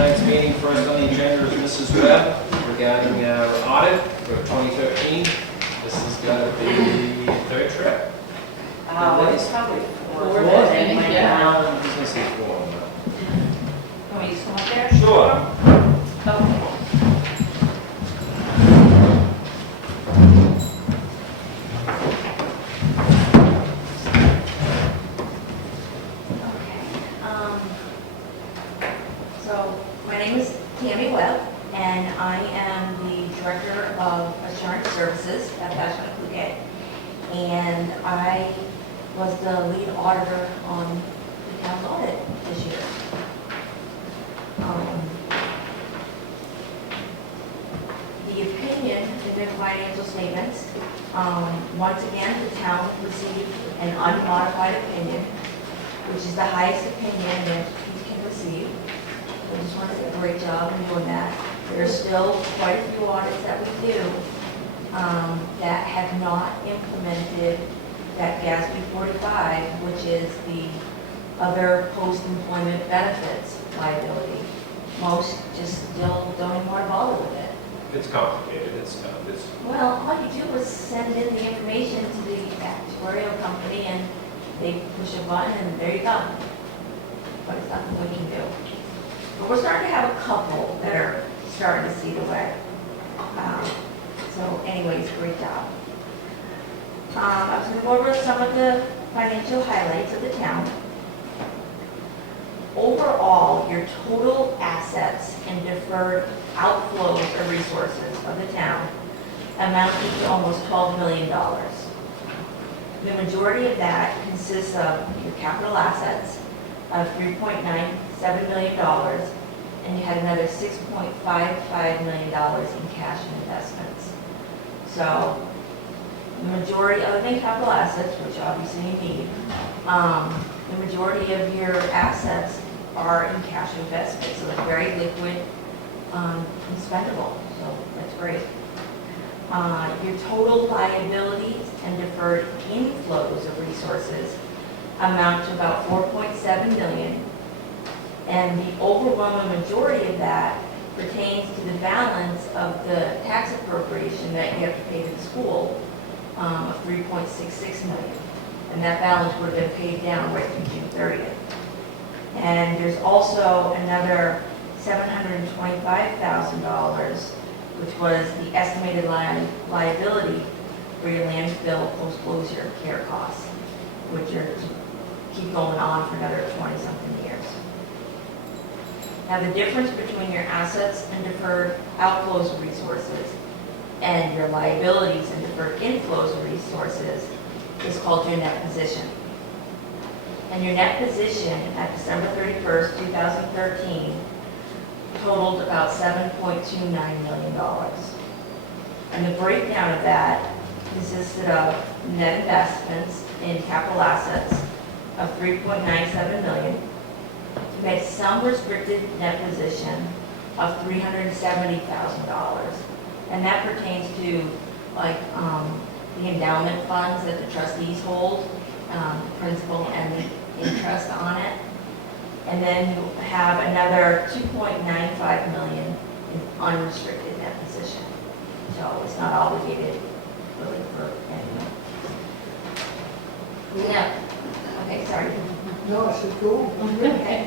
tonight's meeting, first on the agenda is Mrs. Webb regarding our audit for 2013. This has got to be the third trip. It's probably four. Four, Yeah. I was gonna say four. Can we just come up there? Sure. Okay. So my name is Tammy Webb, and I am the Director of Assurance Services at National Cougar. And I was the lead auditor on the town's audit this year. The opinion in the financial statements, once again, the town received an unmodified opinion, which is the highest opinion that you can receive. I just want to do a great job in doing that. There's still quite a few audits that we do that have not implemented that GASB 45, which is the other post-employment benefits liability. Most just still don't even want to bother with it. It's complicated, it's tough. Well, all you do is send in the information to the actuarial company and they push a button and there you go. But it's nothing we can do. But we're starting to have a couple that are starting to see the way. So anyways, great job. I was going to go over some of the financial highlights of the town. Overall, your total assets and deferred outflows of resources of the town amounted to almost $12 million. The majority of that consists of your capital assets of $3.97 million, and you had another $6.55 million in cash and investments. So the majority, other than capital assets, which obviously you need, the majority of your assets are in cash investments, so they're very liquid and spendable, so that's great. Your total liabilities and deferred inflows of resources amount to about $4.7 million, and the overwhelming majority of that pertains to the balance of the tax appropriation that you have to pay to the school of $3.66 million. And that balance would have been paid down right through June 30th. And there's also another $725,000, which was the estimated liability for your landfill post-closure care costs, which are keep going on for another 20-something years. Now, the difference between your assets and deferred outflows of resources and your liabilities and deferred inflows of resources is called your net position. And your net position at December 31st, 2013 totaled about $7.29 million. And the breakdown of that consisted of net investments in capital assets of $3.97 million. You had some restricted net position of $370,000. And that pertains to like the endowment funds that the trustees hold, the principal and the interest on it. And then you have another $2.95 million in unrestricted net position. So it's not obligated really for anyone. Yeah. Okay, sorry. No, I said go. Okay.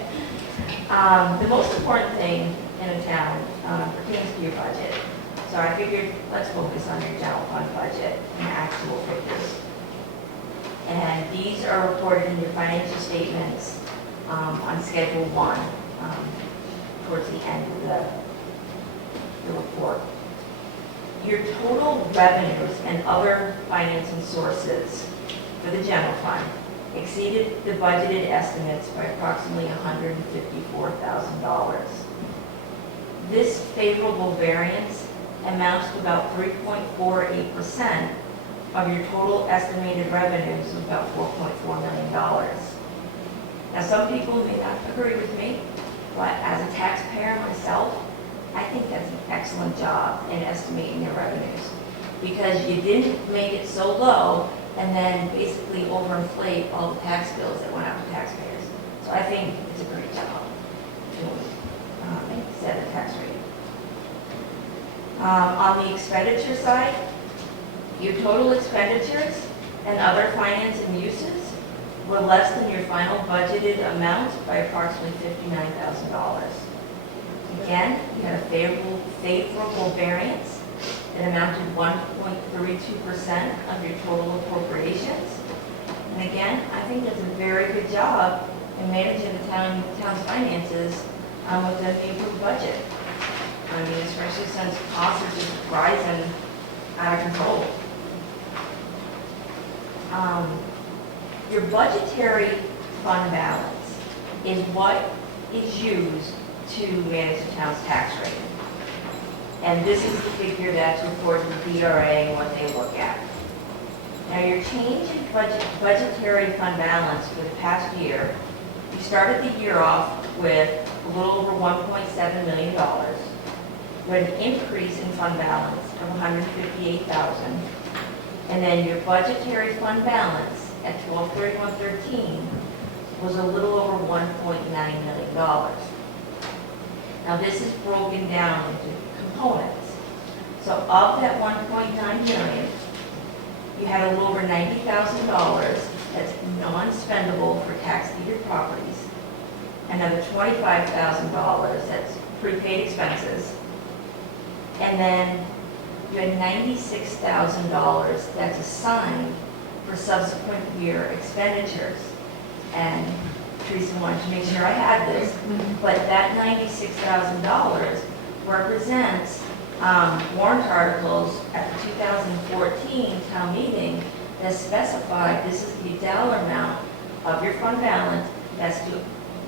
The most important thing in a town pertains to your budget. So I figured let's focus on your general fund budget and actual figures. And these are reported in your financial statements on Schedule 1 towards the end of the report. Your total revenues and other financing sources for the general fund exceeded the budgeted estimates by approximately $154,000. This favorable variance amounts to about 3.48% of your total estimated revenues of about $4.4 million. Now, some people may not agree with me, but as a taxpayer myself, I think that's an excellent job in estimating your revenues, because you didn't make it so low and then basically overinflate all the tax bills that went out to taxpayers. So I think it's a great job doing On the expenditure side, your total expenditures and other finance and uses were less than your final budgeted amount by approximately $59,000. Again, you had a favorable variance that amounted 1.32% of your total appropriations. And again, I think that's a very good job in managing the town's finances with the improved budget. I mean, especially since costs are just rising out of control. Your budgetary fund balance is what is used to manage the town's tax rate. And this is the figure that's reported to the DRA and what they look at. Now, your change in budgetary fund balance for the past year, you started the year off with a little over $1.7 million. You had an increase in fund balance of $158,000. And then your budgetary fund balance at 12/31/13 was a little over $1.9 million. Now, this is broken down into components. So of that $1.9 million, you had a little over $90,000 that's non-spendable for tax-deeded properties, another $25,000 that's prepaid expenses, and then you had $96,000 that's assigned for subsequent year expenditures. And Teresa wanted to make sure I had this, but that $96,000 represents warrant articles at the 2014 town meeting that specified this is the dollar amount of your fund balance that's to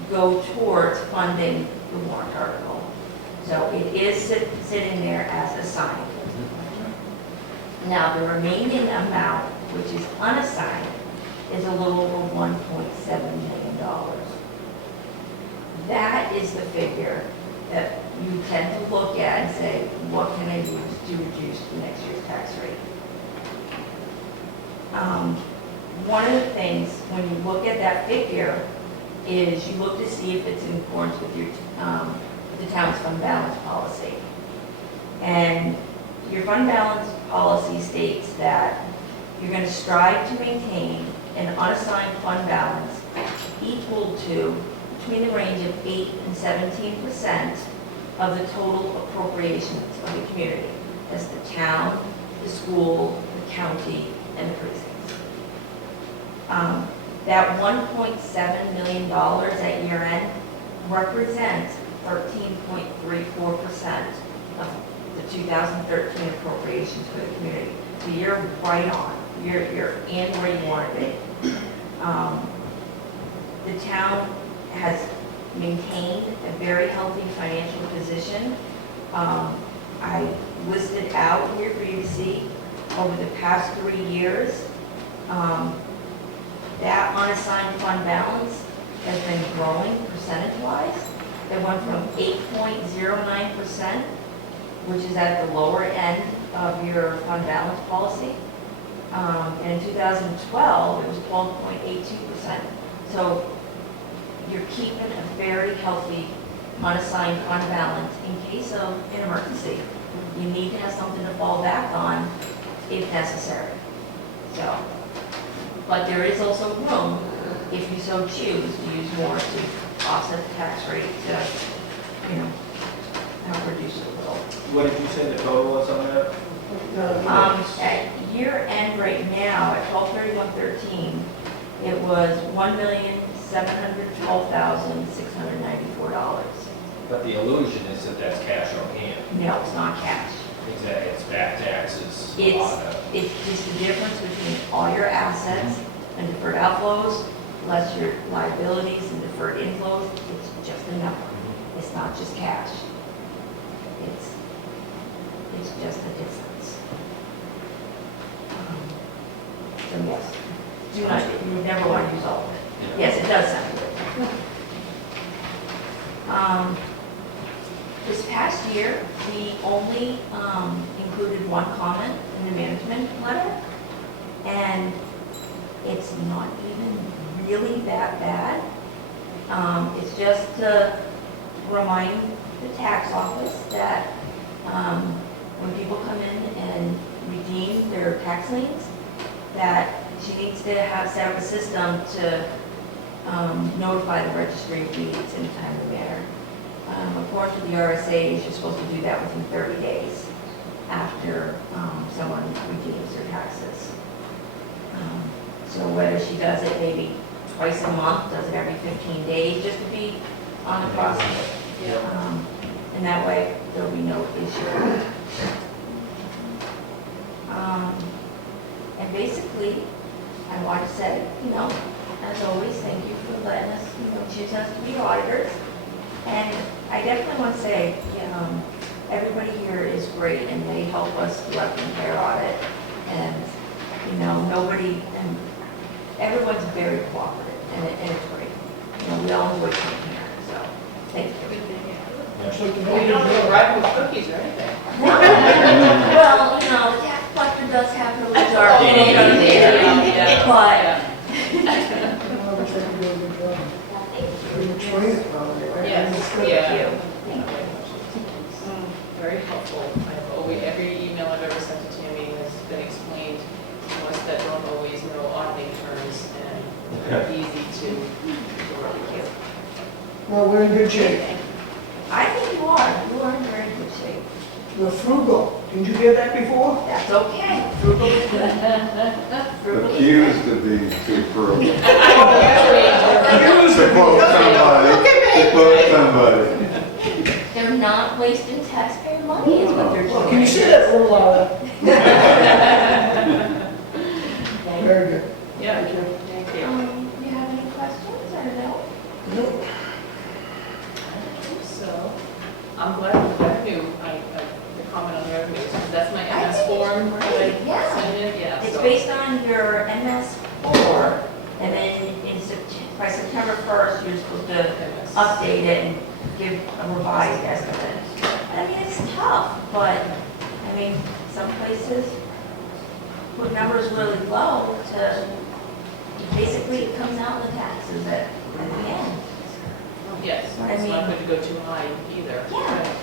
go towards funding the warrant article. So it is sitting there as assigned. Now, the remaining amount, which is unassigned, is a little over $1.7 million. That is the figure that you tend to look at and say, what can I use to reduce the next year's tax rate? One of the things, when you look at that figure, is you look to see if it's in accordance with your, the town's fund balance policy. And your fund balance policy states that you're going to strive to maintain an unassigned fund balance equal to between the range of 8 and 17% of the total appropriations of the community. That's the town, the school, the county, and the precincts. That $1.7 million at year end represents 13.34% of the 2013 appropriations for the community. So you're right on. You're in where you want to be. The town has maintained a very healthy financial position. I listed out here for you to see over the past 3 years. That unassigned fund balance has been growing percentage-wise. It went from 8.09%, which is at the lower end of your fund balance policy. And in 2012, it was 12.82%. So you're keeping a very healthy unassigned fund balance in case of an emergency. You need to have something to fall back on if necessary. So, but there is also room, if you so choose, to use more to offset the tax rate to, help reduce it a little. What did you say the total was on that? At year end right now, at 12/31/13, it was $1,712,694. But the illusion is that that's cash on hand. No, it's not cash. Exactly, it's back taxes. It's just the difference between all your assets and deferred outflows, less your liabilities and deferred inflows. It's just a number. It's not just cash. It's just a difference. So yes, you would never want to use all of it. Yeah. Yes, it does sound good. This past year, we only included one comment in the management letter, and it's not even really that bad. It's just to remind the tax office that when people come in and redeem their tax liens, that she needs to have set up a system to notify the registry of deeds in a timely manner. According to the RSA's, you're supposed to do that within 30 days after someone redeems their taxes. So whether she does it maybe twice a month, does it every 15 days, just to be on the process. And that way, there'll be no issue. And basically, I want to say, as always, thank you for letting us, choose us to be auditors. And I definitely want to say, everybody here is great, and they help us throughout the entire audit. And, nobody, and everyone's very cooperative, and it's great. We all enjoy coming here, so thank you. Actually, we don't have to arrive with cookies or anything. Well, the tax collector does have her dark there, but. Yes, Thank yeah. you. Very helpful. Every email I've ever sent to Tammy has been explained to us that don't always know auditing terms and they're easy to work with. Well, we're in good shape. I think you are in very good shape. We're frugal. Didn't you hear that before? That's okay. Frugal is good. Frugal is good. Accused of being too frugal. Accused To quote somebody, to quote somebody. They're not wasting taxpayer money is what they're Well, doing. can you say that a little louder? Very good. Yeah, Thank you. thank you. You have any questions or no? Nope. So, I'm glad the revenue, the comment on the revenues, because that's my I MS think it's form that I great, yeah. sent in, yeah. It's so- based on your MS4, and then by September 1st, you're supposed to update it and give a revised estimate. It's tough, but, some places put numbers really low to, basically it comes out in the taxes at the end. Yes, I it's not mean- good to go too high either. Yeah.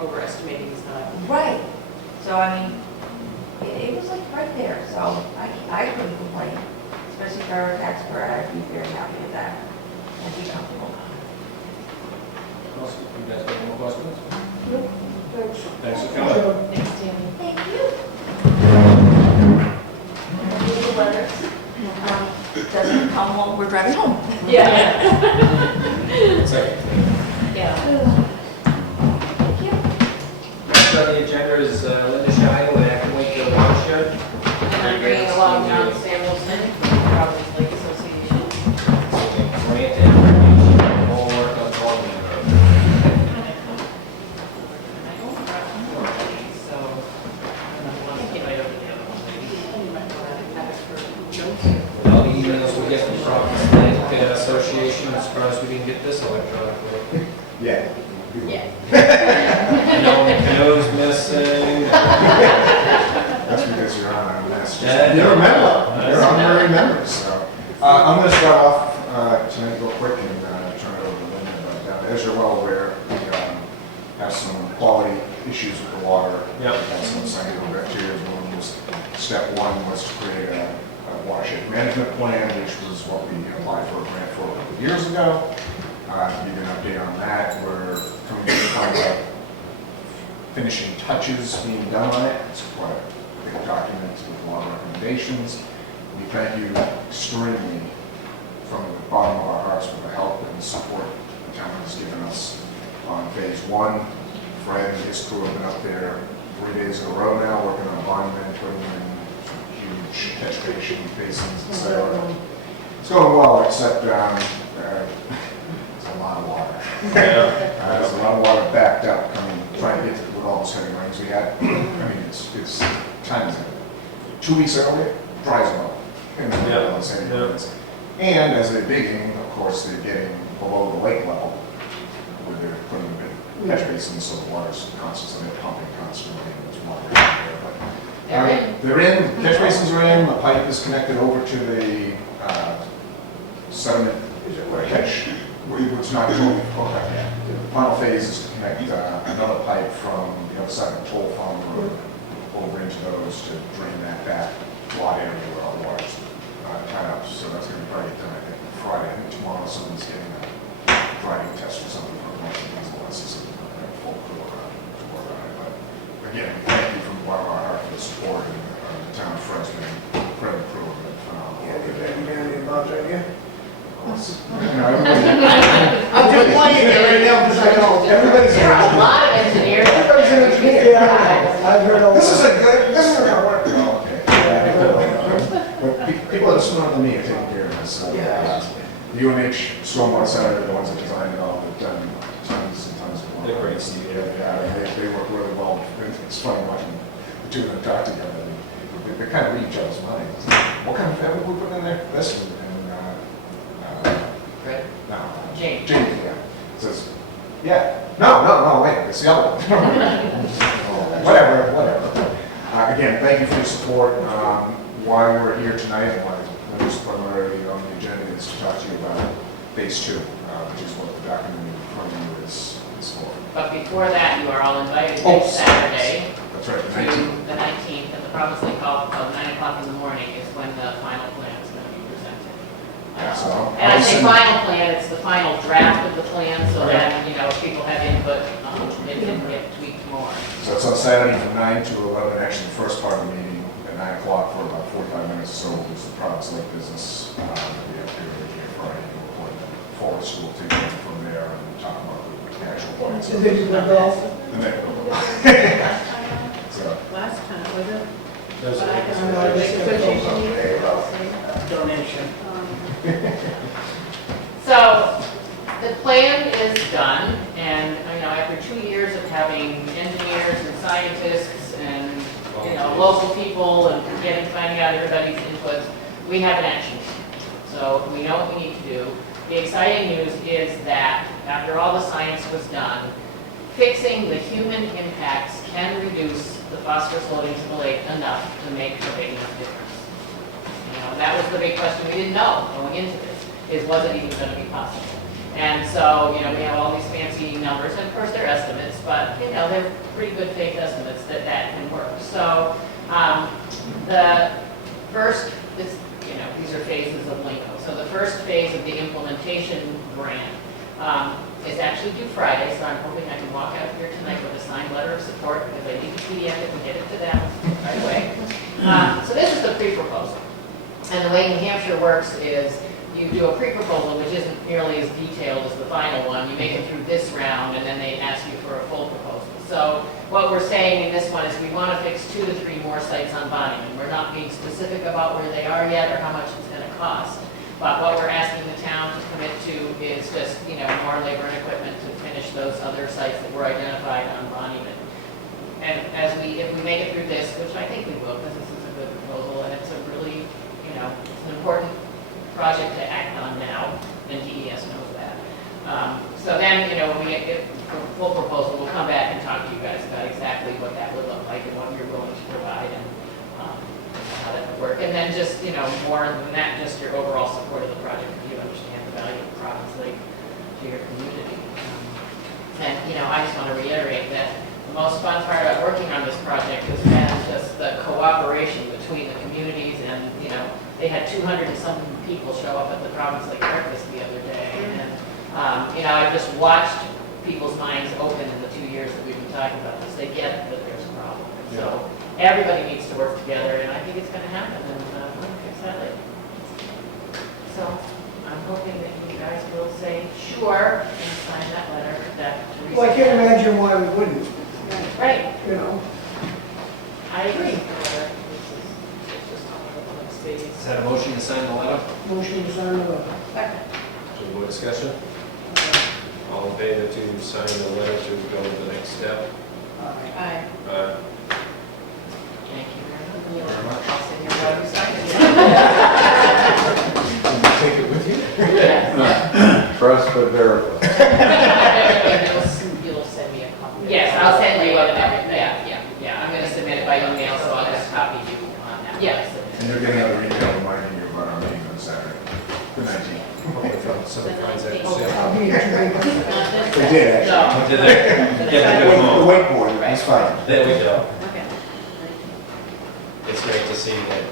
Overestimating is not. Right. So, it was like right there, so I couldn't complain, especially for our tax payer. I'd be very happy with that. I'd be comfortable. You guys got more questions? Nope. Thanks. Thanks for Good coming. job. Thanks, Tammy. Thank you. The weather doesn't come while we're driving home. Yeah. Second. Yeah. Thank you. Next on the agenda is Linda Shine with Acton Wakefield Watershed. And I'm bringing along John Samuelson, Providence Lake Association. Grant and all work on Comeau Road. And I don't so I'm going to get right over the other one. You might want to have it for notes. All the emails we get from Providence Lake Association, I'm surprised we didn't get this electronically. Yeah. Yeah. Cano's missing. That's because you're on our list. Yeah. You're a member. You're honorary members, so. I'm gonna start off, tonight real quick and, turn it over to Linda, but, as you're well aware, we, have some quality issues with the water. Yep. Had some cyanobacteria. One was, step one was to create a watershed management plan, which was what we applied for a grant for a couple of years ago. To give you an update on that, we're coming to the point of finishing touches being done on it. It's quite a big document with a lot of recommendations. We thank you extremely from the bottom of our hearts for the help and support the town has given us on phase one. Fred and his crew have been up there 3 days in a row now, working on a monument, putting in huge catch basins, etc. It's going well, except it's a lot of water. There's a lot of water backed up trying to get to with all those heavy rains we had. It's time is 2 weeks earlier, dries them up. And those heavy rains. And as they're digging, of course, they're getting below the lake level, where they're putting the big catch basins, so the water's constantly, they're pumping constantly, and there's water in there. But they're in, catch basins are in, the pipe is connected over to the sediment catch. It's not totally hooked up yet. The final phase is to connect another pipe from the other side of the toll farm road over into those to drain that back lot area where our water's tied up. So that's going to be probably done, I think, Friday. I think tomorrow someone's getting a driving test or something for motion diesel license. Full crew around to work on it. But again, thank you from the bottom of our heart for the support, and the town of Fred's been incredible crew have been phenomenal. Yeah, get that man about that, yeah. You know, everybody, I'm just playing it right now because I know everybody's. There are a lot of engineers. Everybody's an engineer. Yeah, I've heard all. this is gonna work. Oh, okay. But people that are smarter than me are taking care of this. Yeah. The UNH Stormwater Center are the ones that designed it all, they've done tons and tons of work. They're great, Steve. Yeah, they work really well. It's funny watching the two of them talk together. They kind of read each other's minds. What kind of fabric we put in there? This one. Right. No. Jane. Jane, yeah. Says, yeah. No, wait, it's the other one. Whatever. Again, thank you for your support. Why we're here tonight, and why the most primarily on the agenda is to talk to you about phase 2, which is what the document in front of you is for. But before that, you are all invited Oh, next Saturday That's right, the to 19th. the 19th at the Province Lake Hall of 9 o'clock in the morning is when the final plan is going to be presented. Yeah, so And I say I'll send- final plan, it's the final draft of the plan, so Okay. that, you know, if people have input, it can get tweaked more. So it's on Saturday from 9 to 11, actually the first part of the meeting at 9 o'clock for about 45 minutes or so, is the Province Lake business. We have here Friday, we'll report the forward school, take it from there and talk about the actual points. Did they do that golf? And then, so, Last time, was it? Those are- I know, they said golf up there, donation. So, the plan is done, and, you know, after 2 years of having engineers and scientists and, you know, local people and finding out everybody's inputs, we have an action plan. So, we know what we need to do. The exciting news is that after all the science was done, fixing the human impacts can reduce the phosphorus loading to the lake enough to make a big enough difference. You know, that was the big question we didn't know going into this, is was it even going to be possible? And so, you know, we have all these fancy numbers, and of course they're estimates, but, you know, they're pretty good faith estimates that that can work. So, the first, this, you know, these are phases of Lingo. So the first phase of the implementation grant is actually due Friday, so I'm hoping I can walk out here tonight with a signed letter of support, because I need to PDF it and get it to them right away. So this is the pre-proposal. And the way New Hampshire works is you do a pre-proposal, which isn't nearly as detailed as the final one. You make it through this round, and then they ask you for a full proposal. So what we're saying in this one is we want to fix 2 to 3 more sites on Bonnyman. We're not being specific about where they are yet or how much it's going to cost. But what we're asking the town to commit to is just, you know, more labor and equipment to finish those other sites that were identified on Bonnyman. And if we make it through this, which I think we will, because this is a good proposal, and it's a really, you know, it's an important project to act on now, and DES knows that. So then, you know, when we get the full proposal, we'll come back and talk to you guys about exactly what that would look like and what you're willing to provide and how that would work. And then just, you know, more than that, just your overall support of the project, if you understand the value of Province Lake to your community. And, you know, I just want to reiterate that the most fun part about working on this project has been just the cooperation between the communities and, you know, they had 200 and some people show up at the Province Lake breakfast the other day. And, you know, I've just watched people's minds open in the 2 years that we've been talking about this. They get that there's a problem. And so everybody needs to work together, and I think it's going to happen, and I'm going to fix that later. So I'm hoping that you guys will say sure and sign that letter that Teresa. Well, I can't imagine why we wouldn't, Right, you know? I agree. Is that a motion to sign the letter? Motion to sign the letter. Any more discussion? All in favor to sign the letter to go to the next step? Aye. Thank you very Very much. much. I'll sit here while you sign it. Can you take it with you? Yes. Trust but verify. You'll send me a copy. Yes, I'll send you it. everything. Yeah, I'm going to submit it by email, so I'll just copy you on that. Yes. And you're getting another email reminding you about our meeting on Saturday, the 19th. somebody finds that Oh, soon. I'll be in 2 weeks. They did, No. actually. Oh, did they? Yeah, they The go home. wakeboard, that's fine. There we go. Okay. It's great to see that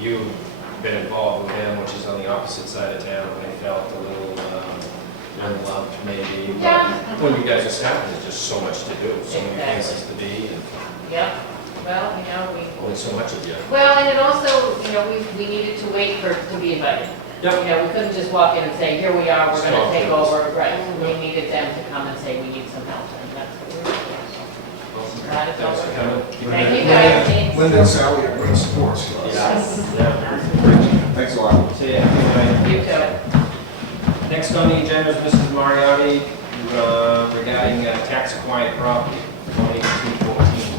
you've been involved with them, which is on the opposite side of town. I felt a little unloved maybe. But Yeah. when you guys are starting, there's just so much to do, so many places to be, and Yep, well, we, only so much of you. well, and it also, we needed to wait to be invited. Yep. We couldn't just walk in and say, here we are, we're gonna Stop take this. over, right, we needed them to come and say, we need some help, and that's what we're doing. Glad it's Thanks for over. coming. Thank you guys. Linda and Sally are great supports for us. Yes. Yeah. Thanks a lot. See ya. Good night. You too. Next on the agenda is Mrs. Mariotti regarding tax acquired property, 18214.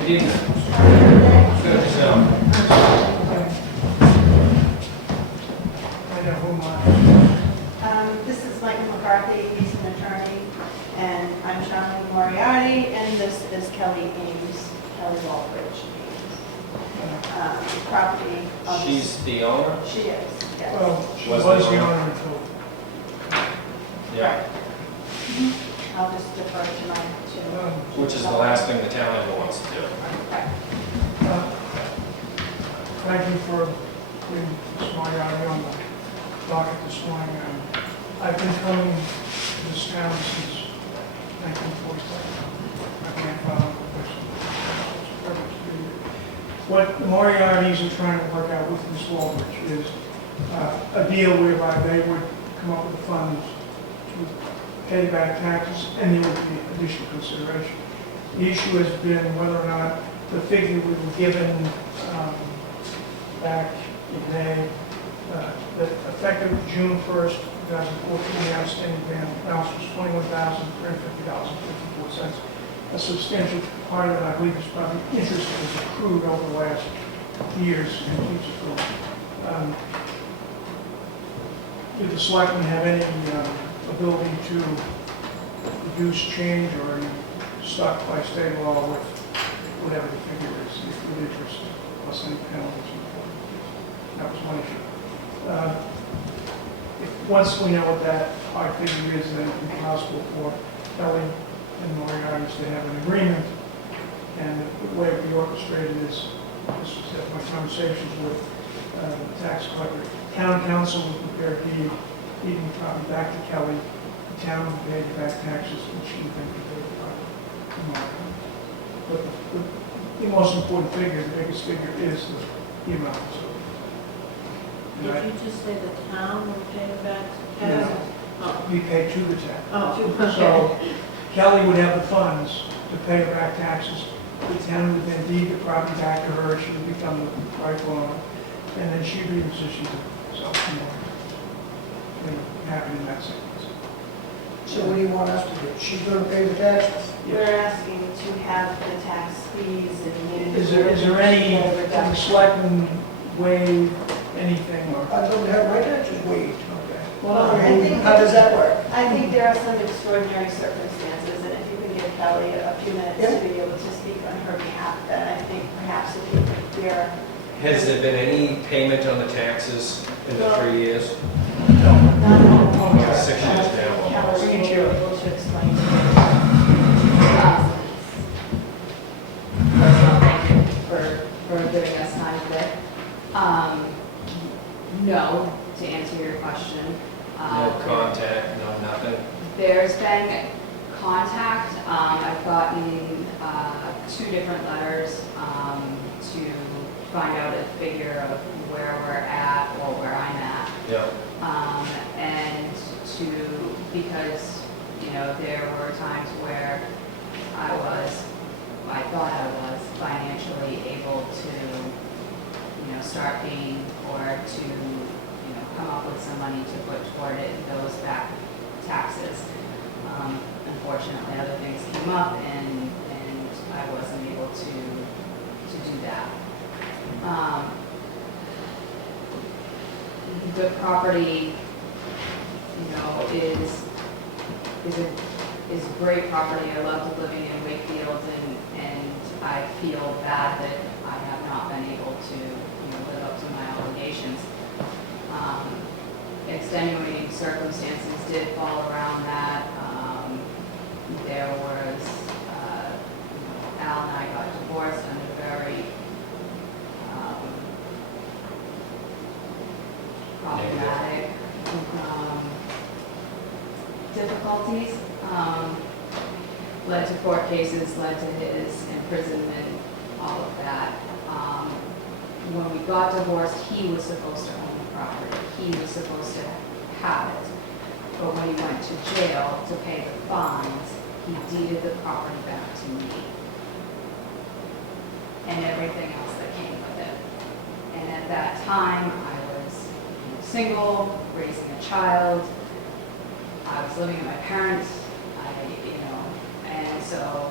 Good evening. Good, yourself. I know who This is Michael McCarthy, he's an attorney, and I'm Charlene Moriarty, and this is Kelly Ames, Kelly Walbridge Ames. Property. She's the owner? She is, yes. Well, she Was was the the owner. owner until, Yeah. I'll just defer to my two. Which is the last thing the town ever wants to do. thank you for being smart out on the docket this morning. I've been coming to this town since 1945. My grandfather was privileged to be here. What the Moriartys are trying to work out with Ms. Walbridge is a deal whereby they would come up with the funds to pay back taxes, and there would be additional consideration. The issue has been whether or not the figure we were given back in May, that effective June 1st, 2014, the outstanding balance was $21,350.54. A substantial part of it, I believe, is probably interest that was accrued over the last years and keeps accruing. Do the selectmen have any ability to reduce change, or are you stuck by state law with whatever the figure is, with interest plus any penalties? That was one issue. Once we know what that hard figure is, then it would be possible for Kelly and Moriarty to have an agreement. And the way we orchestrated this was my conversations with the tax collector. Town council would prepare deed, leaving the property back to Kelly. The town would pay the back taxes, and she would then pay the property to Moriarty. But the most important figure, the biggest figure, is the amount. So, Did you just say the town will pay back? no, we pay to the town. Oh, So Kelly would have the funds to pay her back taxes. The town would then deed the property back to her, she would become the rightful owner, and then she'd be in a position to sell some more. Happen in that sense. So what do you want us to do? She's gonna pay the taxes? We're asking to have the tax fees and. Is there any, the selectmen waive anything, or? I'd love to have my taxes waived. Okay. Well, I think. How does that work? I think there are some extraordinary circumstances, and if you can give Kelly a few minutes Yeah. to be able to speak on her behalf, then I think perhaps if you could clear. Has there been any payment on the taxes in the 3 years? No. Well, 6 years now. Kelly will be able to explain to you. First of all, thank you for giving us time today. No, to answer your question. No contact, no nothing? There's been contact. I've gotten 2 different letters to find out a figure of where we're at or where I'm at. Yeah. And because, there were times where I thought I was financially able to, start paying or to, come up with some money to put toward it and those back taxes. Unfortunately, other things came up and I wasn't able to do that. The property, is a great property. I loved living in Wakefield, and I feel bad that I have not been able to, live up to my obligations. Extenuating circumstances did fall around that. There was, Al and I got divorced under very problematic difficulties. Led to court cases, led to his imprisonment, all of that. When we got divorced, he was supposed to own the property. He was supposed to have it. But when he went to jail to pay the fines, he deeded the property back to me. And everything else that came with it. And at that time, I was single, raising a child. I was living with my parents. And so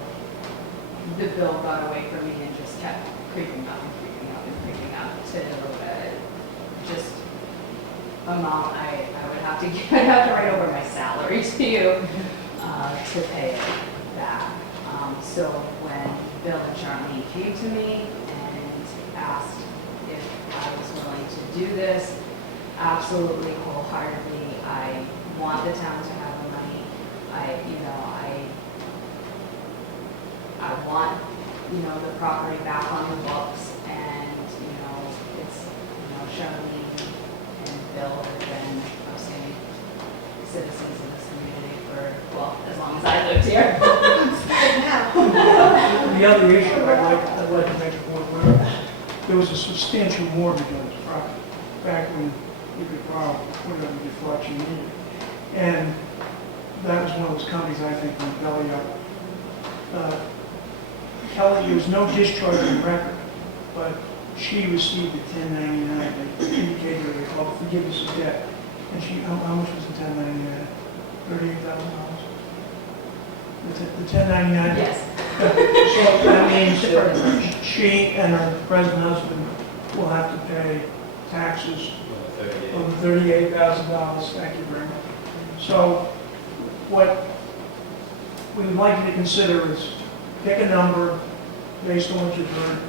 the bill got away from me and just kept creeping up and creeping up and creeping up to just amount I would have to get. I'd have to write over my salary to you to pay it back. So when Bill and Charlene came to me and asked if I was willing to do this, absolutely wholeheartedly, I want the town to have the money. I want, the property back on the books, and, it's, Charlene and Bill have been outstanding citizens in this community for, well, as long as I lived here. The other issue I'd like to make a point aware of, there was a substantial mortgage on this property back when you could borrow whatever you thought you needed. And that was one of those companies, I think, went belly up. Kelly, there was no discharge in the record, but she received a 1099 that indicated what they called forgiveness of debt. And how much was the 1099? $38,000? The 1099? Yes. So that means that she and her present husband will have to pay taxes of $38,000. Thank you very much. So what we would like you to consider is pick a number based on what you've heard.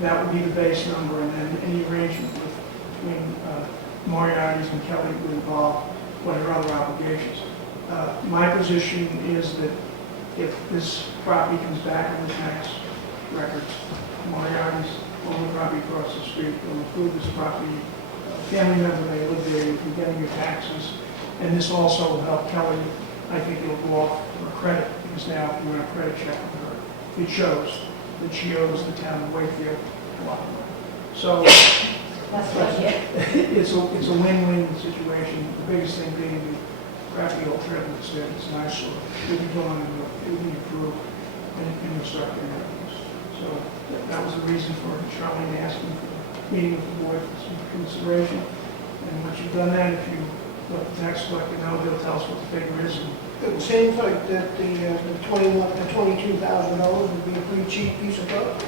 That would be the base number, and then any arrangement between Moriarty's and Kelly would involve what are other obligations. My position is that if this property comes back in the tax records, Moriarty's own the property across the street, will include this property, family member may live there, you'll be getting your taxes, and this also will help Kelly. I think it'll go off her credit, because now if you run a credit check on her, it shows that she owes the town of Wakefield a lot of money. So it's a win-win situation. The biggest thing being the crappy old privilege that it's an eyesore. It'll be gone and it'll be approved, and you'll start getting revenues. So that was the reason for Charlene asking for the meeting with the board for some consideration. And once you've done that, if you let the tax collector know, they'll tell us what the figure is. It seems like that the $22,000 would be a pretty cheap piece of property.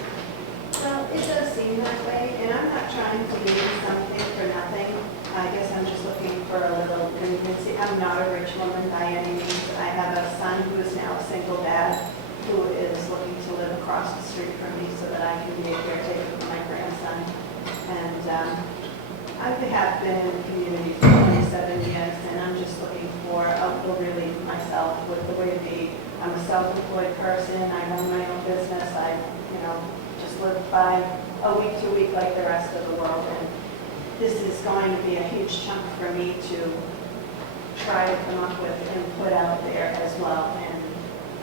Well, it does seem that way, and I'm not trying to give you something for nothing. I guess I'm just looking for a little convincing. I'm not a rich woman by any means. I have a son who is now a single dad who is looking to live across the street from me so that I can be a caretaker for my grandson. And I have been in the community for 27 years, and I'm just looking for a little relief myself with the way to be. I'm a self-employed person. I run my own business. I, just live by a week to week like the rest of the world. And this is going to be a huge chunk for me to try to come up with and put out there as well. And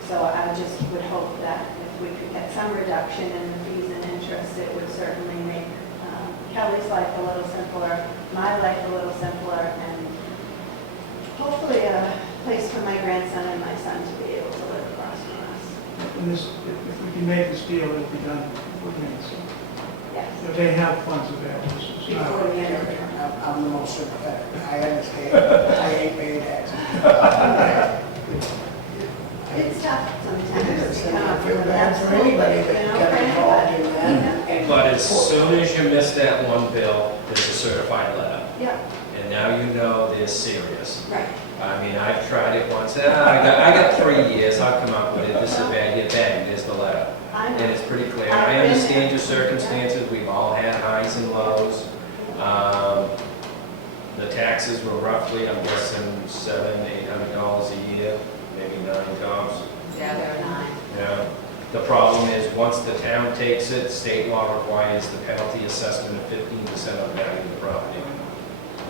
so I just would hope that if we could get some reduction in the fees and interest, it would certainly make Kelly's life a little simpler, my life a little simpler, and hopefully a place for my grandson and my son to be able to live across from us. And this, if we can make this deal, it'll be done within. So Yes. they have funds available. So it's not- Before the end of it, I'm the most sympathetic. I understand. I hate paying taxes. It's tough sometimes It is. to come I up feel with bad for anybody that got involved in that. But as soon as you miss that one bill, there's a certified letter. Yep, And now you know they're serious. right. I mean, I've tried it once, I got 3 years, I'll come up with it, this is bad, get bang, there's the letter. I'm, and it's pretty clear. I understand your circumstances, we've all had highs and lows. The taxes were roughly, I'm guessing, $700-800 a year, maybe 9 tops. Yeah, there are 9. Yeah. The problem is, once the town takes it, state law requires the penalty assessment of 15% of the value of the property.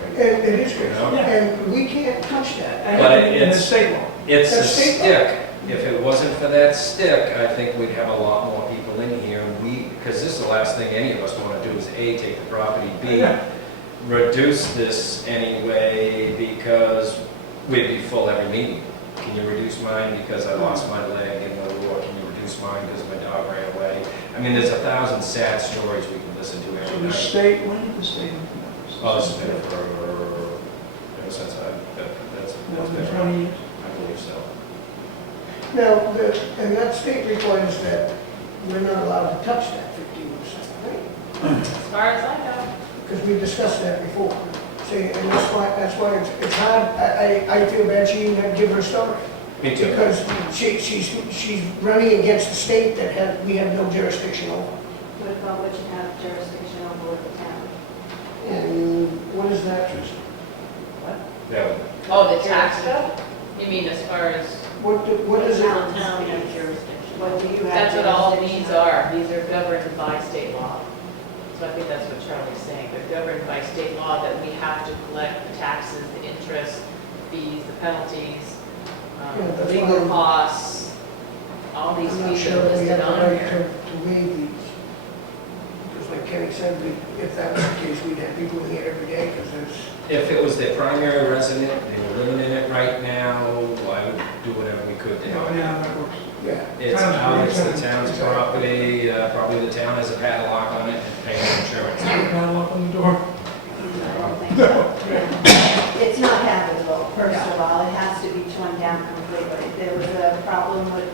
And it is good, Yeah. and we can't touch that. But In the it's, state law. it's a That's state law. stick. If it wasn't for that stick, I think we'd have a lot more people in here. Because this is the last thing any of us want to do is A, take the property, B, Yeah. reduce this anyway because we'd be full every meeting. Can you reduce mine because I lost my leg in the war? Can you reduce mine because my dog ran away? I mean, there's 1,000 sad stories we can listen to So every the night. state, when did the state implement this? Oh, this has been for, ever since that's More than been, 20 years? I believe so. Now, and that state requires that we're not allowed to touch that 15%, right? As far as I know. Because we discussed that before. See, and that's why it's hard, I feel bad she even had to give her story. Me too. Because she's running against the state that we have no jurisdiction over. what about what you have jurisdiction over with the town? And what is that, Tristan? Yeah. Oh, the tax stuff? You mean as far as, What is it? Town has jurisdiction. What do you have? that's what all jurisdiction these over? are. These are governed by state law. So I think that's what Charlie's saying. They're governed by state law that we have to collect the taxes, the interest, fees, the penalties, Yeah, that's legal what I'm- costs. All these I'm not fees sure are that we listed have the on right here. to waive these. Because like Kenny said, if that was the case, we'd have people in here every day, because there's, If it was their primary resident, they were living in it right now, I would do whatever we could to help. Yeah, that works. yeah. It's Town's out, it's the right. town's property, probably the town has a padlock on it and paying insurance. Padlock on the door. I don't think so. It's not habitable, first of all, it has to be torn down completely. There was a problem with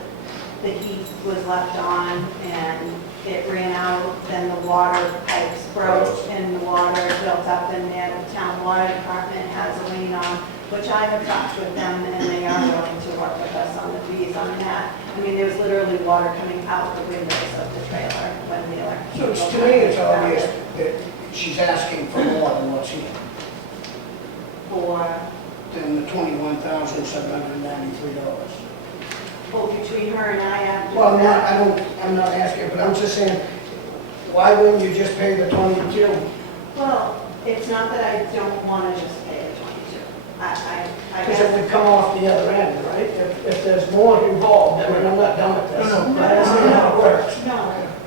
the heat was left on and it ran out, then the water pipes broke and the water built up in there. The town water department has a lien on, which I have talked with them and they are willing to work with us on the fees on that. I mean, there was literally water coming out the windows of the trailer when the electric. So to me, it's obvious that she's asking for more than what's here, For, than the $21,793. well, between her and I have. Well, I'm not asking, but I'm just saying, why wouldn't you just pay the 22? Well, it's not that I don't want to just pay the 22. I Because it would come off the other end, right? If there's more involved, I mean, I'm not done with this. No, no. But that's not how it works. No,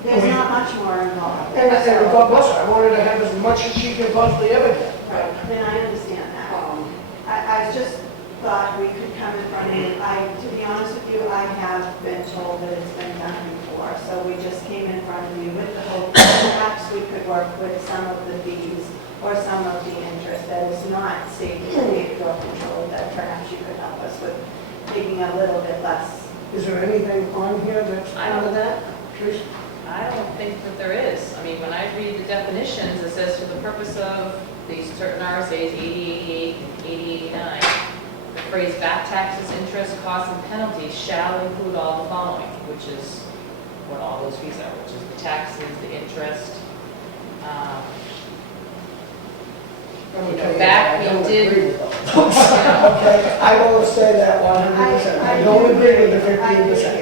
there's not much more involved. And God bless her, I wanted to have as much as she could possibly ever get. Right, and I understand that. I just thought we could come in front of you. To be honest with you, I have been told that it's been done before. So we just came in front of you with the hope that perhaps we could work with some of the fees or some of the interest that is not state or controlled, that perhaps you could help us with making a little bit less. Is there anything on here that's out of that? Teresa? I don't think that there is. I mean, when I read the definitions, it says for the purpose of these certain RSAs, 8088 and 8089, the phrase back taxes, interest, costs, and penalties shall include all the following, which is what all those fees are, which is the taxes, the interest. I'm gonna tell you, Back, I we don't did- agree with those. Okay, I will say that 100%. I don't agree with the 15%.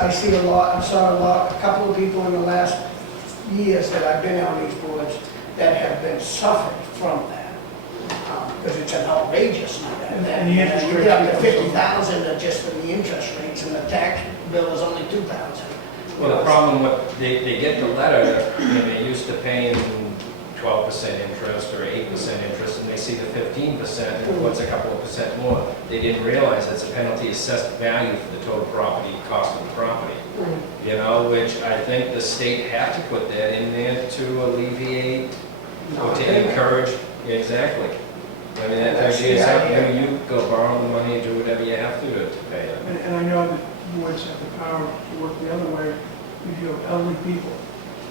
I see a lot, I saw a couple of people in the last years that I've been on these boards that have been suffering from that. Because it's an outrageous number. And the interest You rates get up to also. 50,000 just for the interest rates, and the tax bill is only 2,000. Well, the problem with, they get the letter, and they're used to paying 12% interest or 8% interest, and they see the 15%, and what's a couple of percent more? They didn't realize that's a penalty assessed value for the total property, cost of the property. You know, which I think the state had to put that in there to alleviate, or to encourage, exactly. I mean, that is up to you, you go borrow the money and do whatever you have to pay it. And I know that boards have the power to work the other way. If you have elderly people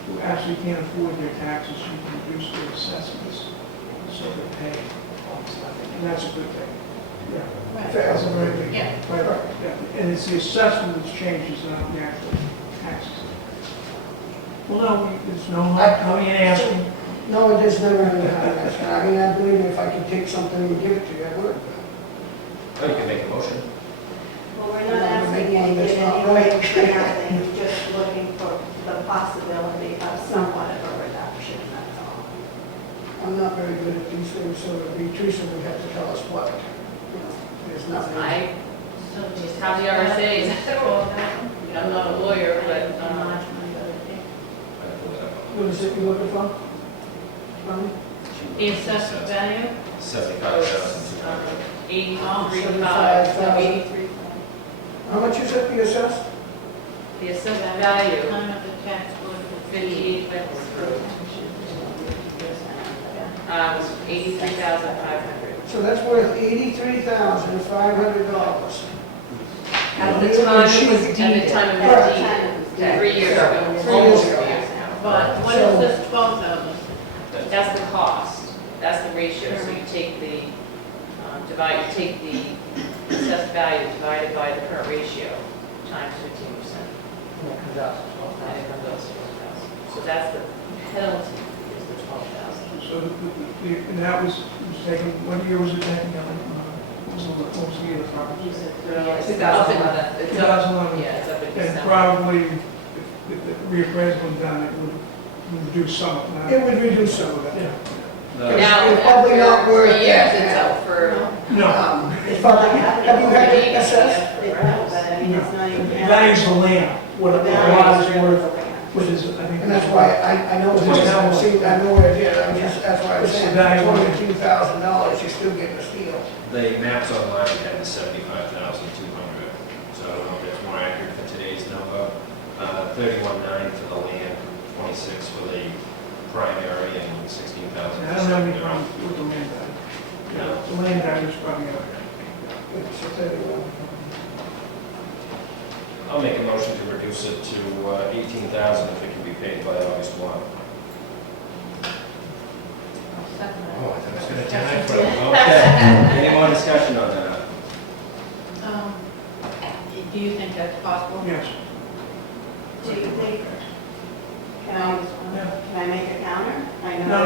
who actually can't afford their taxes, you can reduce their assessments, so they pay all this stuff. And that's a good thing. Yeah. That's a very big, Yeah. right, yeah. And it's the assessment that's changes, not the actual taxes. Well, no, there's no harm coming and asking. No, there's never any harm. I mean, I believe me, if I could take something and give it to you, I would. Oh, you can make a motion. Well, we're not asking you to give any rate for nothing, we're just looking for the possibility of somewhat of a reduction, that's all. I'm not very good at these things, so it'd be Teresa would have to tell us what, you know, there's nothing. I just have the RSA's. I'm not a lawyer, but, I pulled it up. What is it you're looking for? Ronnie? The assessed value? 75,200. 83,500, no, 83. How much you said you assessed? The assessed value, Time of the tax collector. 58,500. Was 83,500. So that's worth $83,500. At the time it was At the deeded. time of Correct. the deed, 3 years ago. 3 years ago. 3 years now. But what So- is this 12,000? That's the cost, that's the ratio, so you take the, you take the assessed value divided by the current ratio times 15%. And it comes out to 12,000. So that's the penalty, is the 12,000. So and that was taken, what year was it taken, Kelly? What was the year of the property? It's 2011. up in 2011. Yeah, it's up in And December. probably, if the reappraisal was done, it would reduce some of that. It would reduce some of it. Yeah. Now, It's probably not after worth 3 years, that it's now. up for, No, It's probably, have you had it assessed? It will, but I mean, it's not even. it values the land, what The a value lot is is really worth, the land. which is, I think. And that's why I know, I know where it is, I'm just, that's why I was What's the saying, value? $22,000, you're still getting a steal. The maps online had the 75,200, so I don't know if it's more accurate for today's number. 31.9 for the land, 26 for the primary, and 16,000. I don't have any problem with the land value. No. The land value is probably up. It's a 31. I'll make a motion to reduce it to 18,000 if it can be paid by August 1. Oh, I thought I was going to die for it. Okay. Any more discussion on that? Do you think that's possible? Yes. Do you think, can I make a counter? I know No,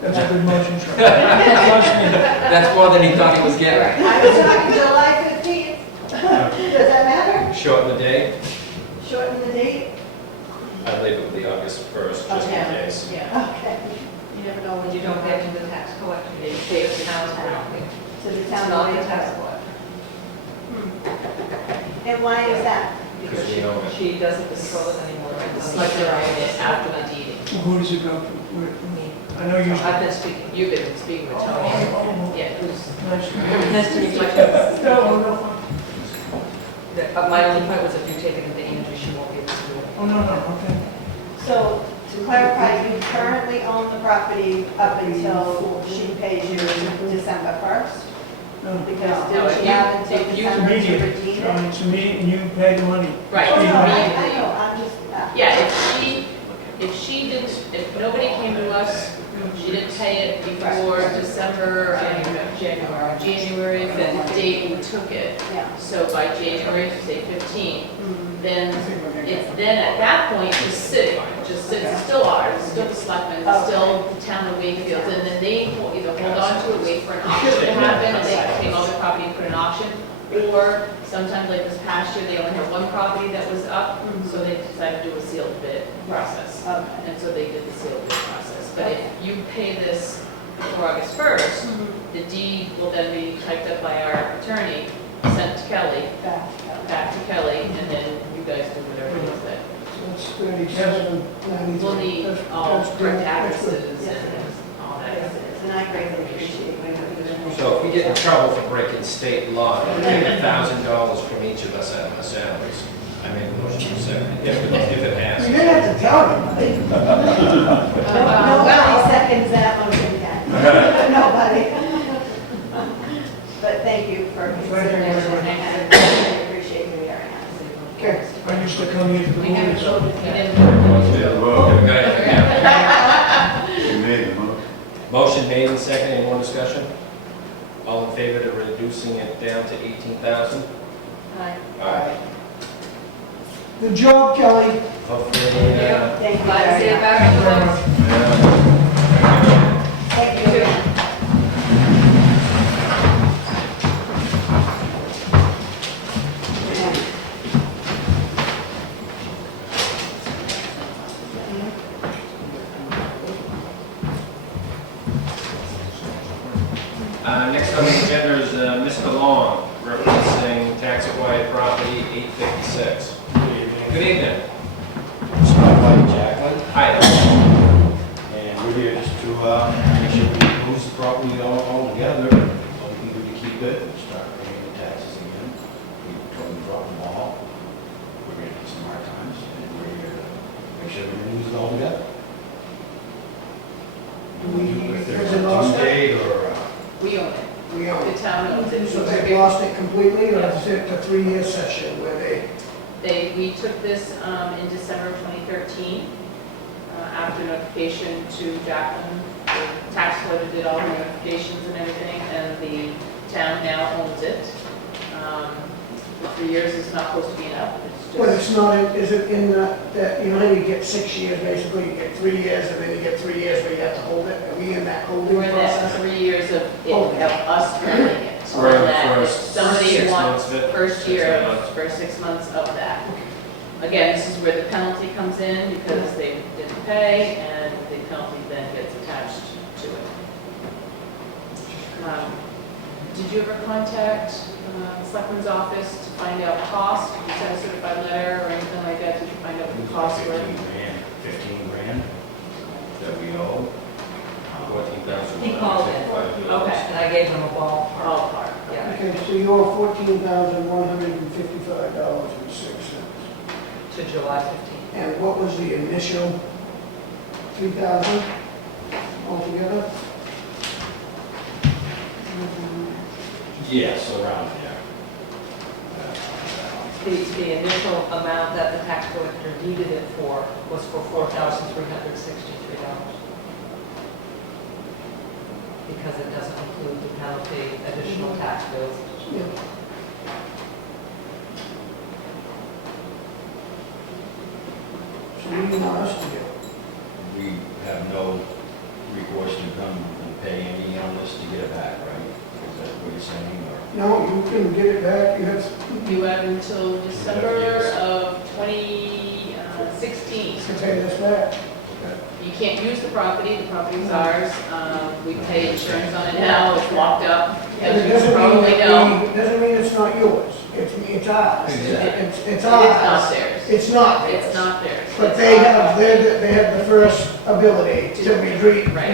that's a good motion, Charlie. That's more than he thought he was getting. I was talking July 15th. Does that matter? Shorten the date? Shorten the date? I believe it will be August 1st, just in Okay. case. Yeah, Okay. you never know when You don't get to the tax collector, they pay the town penalty. To the It's town. not the of tax Wakefield. collector. And why is that? Because Because we own it. she doesn't control it anymore. The selectmen own it after the deeding. Who does it go to? I know you. I've been speaking, you've been speaking with Tony. Yeah, who's, Nice to meet you. nice to meet you. No. My only point was if you take it into Andrew, she won't be able to do it. Oh, no, okay. So to clarify, you currently own the property up until she pays you December 1st? No. Because No, did if she you- have until if you December to immediate, redeem it? It's immediate, and you pay the money. right, Oh, no, immediately. I know, I'm just. Yeah, if she didn't, if nobody came to us, she didn't pay it before December, January, the date we took it. Yeah. So by January, say 15, Mhm. then it's then at that point just sits, it's still ours, it's still the selectmen, it's still the town of Wakefield. And then they will either hold on to it, wait for an auction to happen, and they can take all their property and put an auction. Or sometimes like this past year, they only had one property that was up, so they decided to do a sealed bid process. Okay. And so they did the sealed bid process. But if you pay this before August 1st, the deed will then be typed up by our attorney, sent to Kelly, back to Kelly, and then you guys do whatever it is that. That's 37.93. We'll need That's- all that's good. correct That's good. addresses and all that. Yes, it is, and I greatly appreciate it. So if we get in trouble for breaking state law, they'll take $1,000 from each of us out of our salaries. I make a motion to second, if it has. You didn't have to tell me, Nobody seconds that motion yet. Nobody. But thank you for considering it, and I appreciate you hearing us. Okay. I used to come here to the We haven't movies. voted yet. Motion made and seconded, any more discussion? All in favor of reducing it down to 18,000? Aye. Aye. Good job, Kelly. Hopefully, Thank you Glad to see very it much. back on the books. Thank you. Next on the agenda is Mr. Long, referencing tax acquired property 856. Good evening. Stop by Jacqueline, Hi. and we're here just to make sure we lose the property all together, so we can do to keep it, and start paying the taxes again. We totally dropped them all. We're going to get some hard times, and we're here to make sure we lose it all together. If there's Has it a lost due it? date or We own it. We own The it. town owns it. So they lost it completely, or is it a 3-year session where they? We took this in December of 2013, after notification to Jacqueline. The tax collector did all the notifications and everything, and the town now owns it. The 3 years is not supposed to be enough, it's But just, it's not, is it in that, you know, how you get 6 years, basically, you get 3 years, and then you get 3 years where you have to hold it? Are we in that holding we're in that process? 3 years of Okay. us holding it. For And that if first somebody 6 wants months of it, first 6 year, months. first 6 months of that. Again, this is where the penalty comes in because they didn't pay and the penalty then gets attached to it. Did you ever contact the selectman's office to find out cost? Did you send a certified letter or anything like that? Did you find out what the costs were? 15 grand that we owe. 14,000. He called it. Okay. And I gave him a ballpark. Ballpark, yeah. Okay, so you owe $14,155.06. To July 15th. And what was the initial 3,000 altogether? Yes, around there. The initial amount that the tax collector needed it for was for $4,363. Because it doesn't include the penalty, additional tax bills. Yeah. So what do you want us to do? We have no recourse to come and pay any on this to get it back, right? Is that what you're saying, or? No, you can get it back, you have, You have until December of 2016. to pay this back. You can't use the property's ours. We pay insurance on it now, it's locked up, But as it you doesn't mean probably know. it doesn't mean it's not yours, it's ours. Exactly. It's It's ours. not theirs. It's not theirs. It's not theirs. But It's they our have, property. they have the first ability to Right.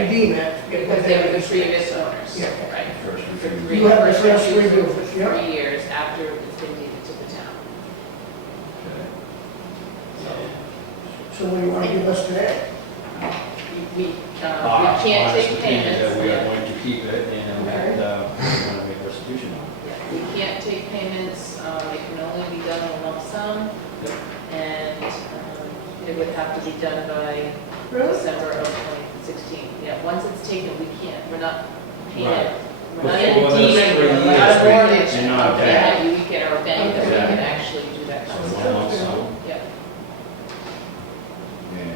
redeem it. Because they were the previous owners, Yeah. right? First For refusal. three, You have the first first refusal refusal, for yeah. 3 years after it's been deeded to the town. So what do you want to give us today? We can't take payments. That we are going to keep it, and that Okay. we want to make restitution on it. We can't take payments, they can only be done in a lump sum, and it would have to be done by December of 2016. Yeah, once it's taken, we can't, we're not paying it. We're not in a Before deed, the 3 we're not a years, mortgage, You're not a yeah, bank. you can, or a bank, that we can Exactly. actually do that So kind of one stuff. lump sum, Yeah, and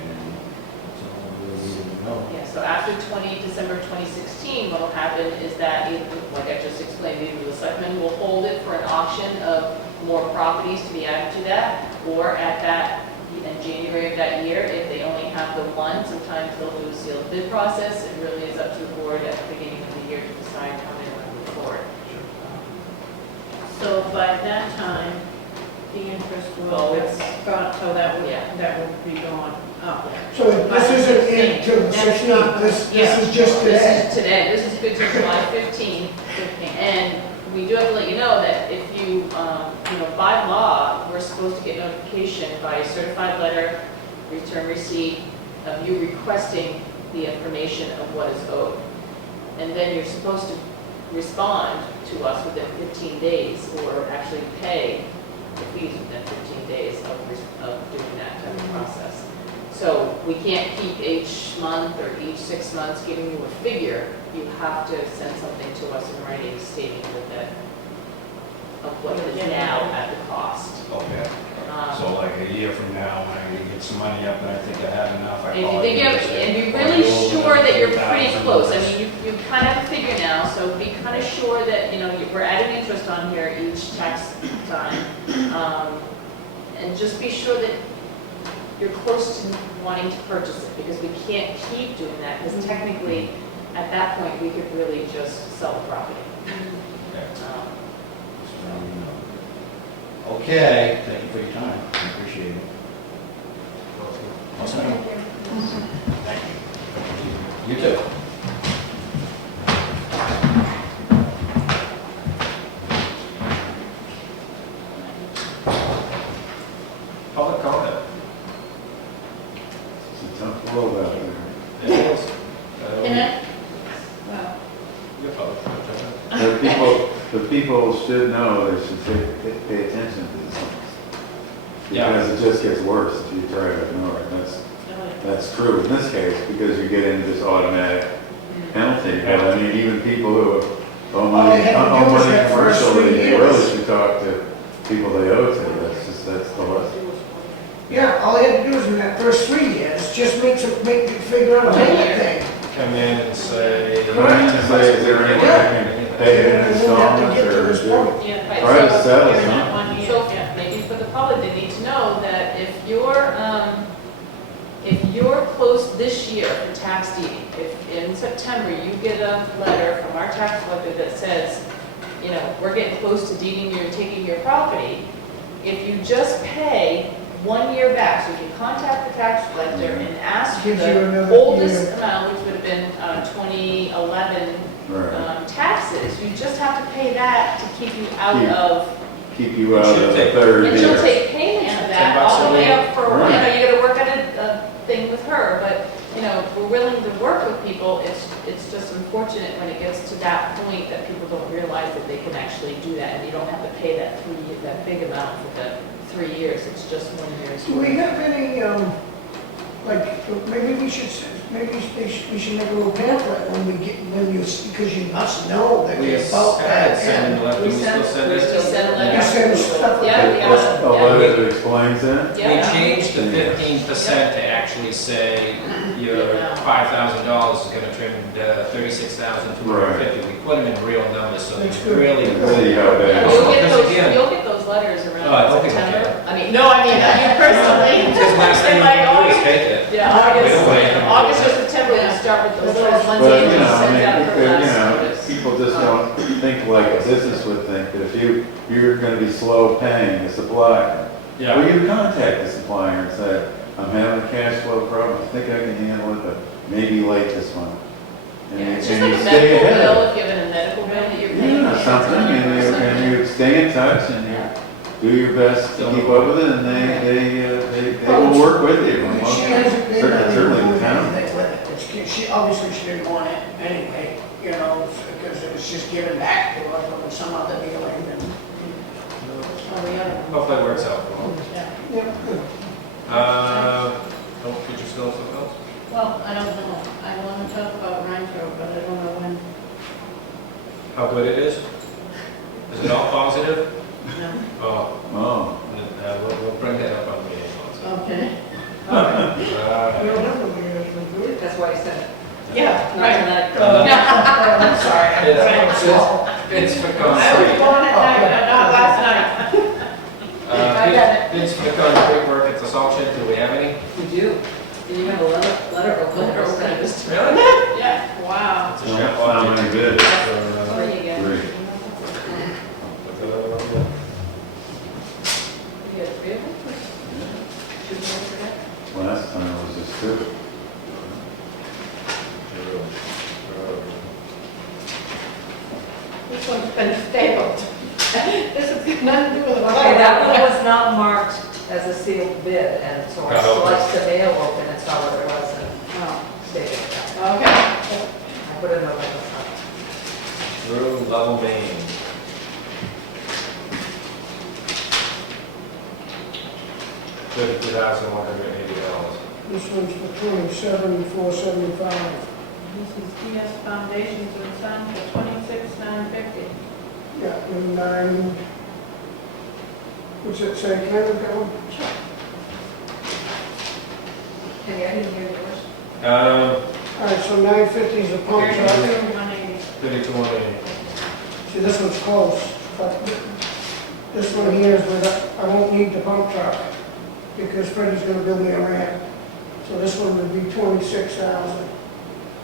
that's all we really need to know. yeah, so after December 2016, what will happen is that, like I just explained, either the selectmen will hold it for an auction of more properties to be added to that, or at that, in January of that year, if they only have the one, sometimes they'll do a sealed bid process. It really is up to the board at the beginning of the year to decide how they want to move forward. So by that time, the interest Well, will it's- have gone, so that would, Yeah. that would be gone up. So this isn't into the 16th, this is just This today. is today, this is good till July 15th, and we do have to let you know that if you, by law, we're supposed to get notification by a certified letter, return receipt, of you requesting the information of what is owed. And then you're supposed to respond to us within 15 days, or actually pay the fees within 15 days of doing that type of process. So we can't keep each month or each 6 months giving you a figure. You have to send something to us in writing stating that of what it is now at the cost. Okay, so like a year from now, when I get some money up and I think I have enough, I And if you call think you you and have, say, and you're "Well, really go over sure the that you're pretty 1,000 close, I numbers." mean, you kind of have a figure now, so be kind of sure that, we're adding interest on here each tax time. And just be sure that you're close to wanting to purchase it, because we can't keep doing that, because technically, at that point, we could really just sell the property. Okay, thank you for your time, I appreciate it. Awesome. Thank you. You too. Public comment. It's a tough world out there. Anything else? Well, You're public comment. The people should know, they should pay attention to these things. Yeah. Because it just gets worse if you try to ignore it. That's true in this case, because you get into this automatic penalty. But I mean, even people who owe All money, they had to do was that first commercially, 3 they years. really should talk to people they owe to. That's the lesson. Yeah, all they had to do is in that first 3 years, just figure out a payment thing. Come in and say. Correct. Say, is there any way I can pay it in And we won't have to installments get to or this do? point. Yeah, Try to right, settle so, something. so maybe for the public, they need to know that if you're close this year for tax deeding, if in September you get a letter from our tax collector that says, we're getting close to taking your property, if you just pay 1 year back, so you can contact the tax collector and ask for Gives you the another oldest year. amount, which would have been 2011 Right. taxes, you just have to pay that to keep you out Keep- of, Keep you out Should of the take- third and she'll year. take payments for that, $10 all the a way week. up for, Right. you gotta work out a thing with her, but, we're willing to work with people, it's just unfortunate when it gets to that point that people don't realize that they can actually do that, and you don't have to pay that big amount for the 3 years, it's just 1 year's. Do we have any, maybe we should, we should make a little pamphlet because you must know that We you're about had that. send letter, we still send We it. still send You letters. send stuff like Yeah, that. yeah. A letter that explains that? We Yeah. changed the 15% to actually say your Yeah. $5,000 is gonna turn to 36,250. We put them in real numbers, so That's it's good. really. See how bad Yeah, it you'll is. get Because those, again- you'll get those letters Oh, I around hope you don't September. get I mean, no, I mean, you personally. Because last thing we Like can do is August. take it. Yeah, We don't wait. August or September, we start with those letters, But, Monday, you and know, I sends out mean, her because, last notice. people just don't think like a business would think, that if you're gonna be slow paying a supplier, well, you contact the supplier and say, I'm having a cash flow problem, I think I can handle it, but maybe late this month. And Yeah, you it's just and like you a stay medical ahead. bill, if you have a medical bill that you're paying. Yeah, something, and you stay in touch and you do your best to keep up with it, and they will work with you. She hasn't been Certainly doing the town. anything with it. She obviously she didn't want it anyway, because it was just given back to her from some other dealing and. Hopefully it works out for all. Yeah, good. Did you still have something else? well, I don't know. I want to talk about Rancho, but I don't know when. How good it is? Is it all positive? No. Oh, Oh, we'll bring that up on the meeting. Okay. We don't have no years, we do. That's why I said it. Yeah, Not right. tonight. I'm sorry. It's for I was concrete. born at night, not last night. I got Bids for the concrete work at the salt shed, do we have any? We do. Do you have a letter open? Letter open, just- Really? Yeah, wow. It's a no, shell how object. many bids? What do you get? Three. You get 3 of them? Should we answer that? Last time it was just two. This one's been stapled. This has got nothing to do with the. Okay, that one was not marked as a sealed bid, and so I Got open. sliced the mail open and saw what it was and Oh, stated that. okay. I put it in the letter. Through level main. $52,180. This one's for 27,475. This is TS Foundation to the Sun for $26,950. Yeah, and What's it say, can I look at one? Kenny, I didn't hear yours. All right, so 950 is a pump truck. 32,180. See, this one's close, but this one here is where I won't need the pump truck because Freddie's gonna build me a ramp. So this one would be 26,000.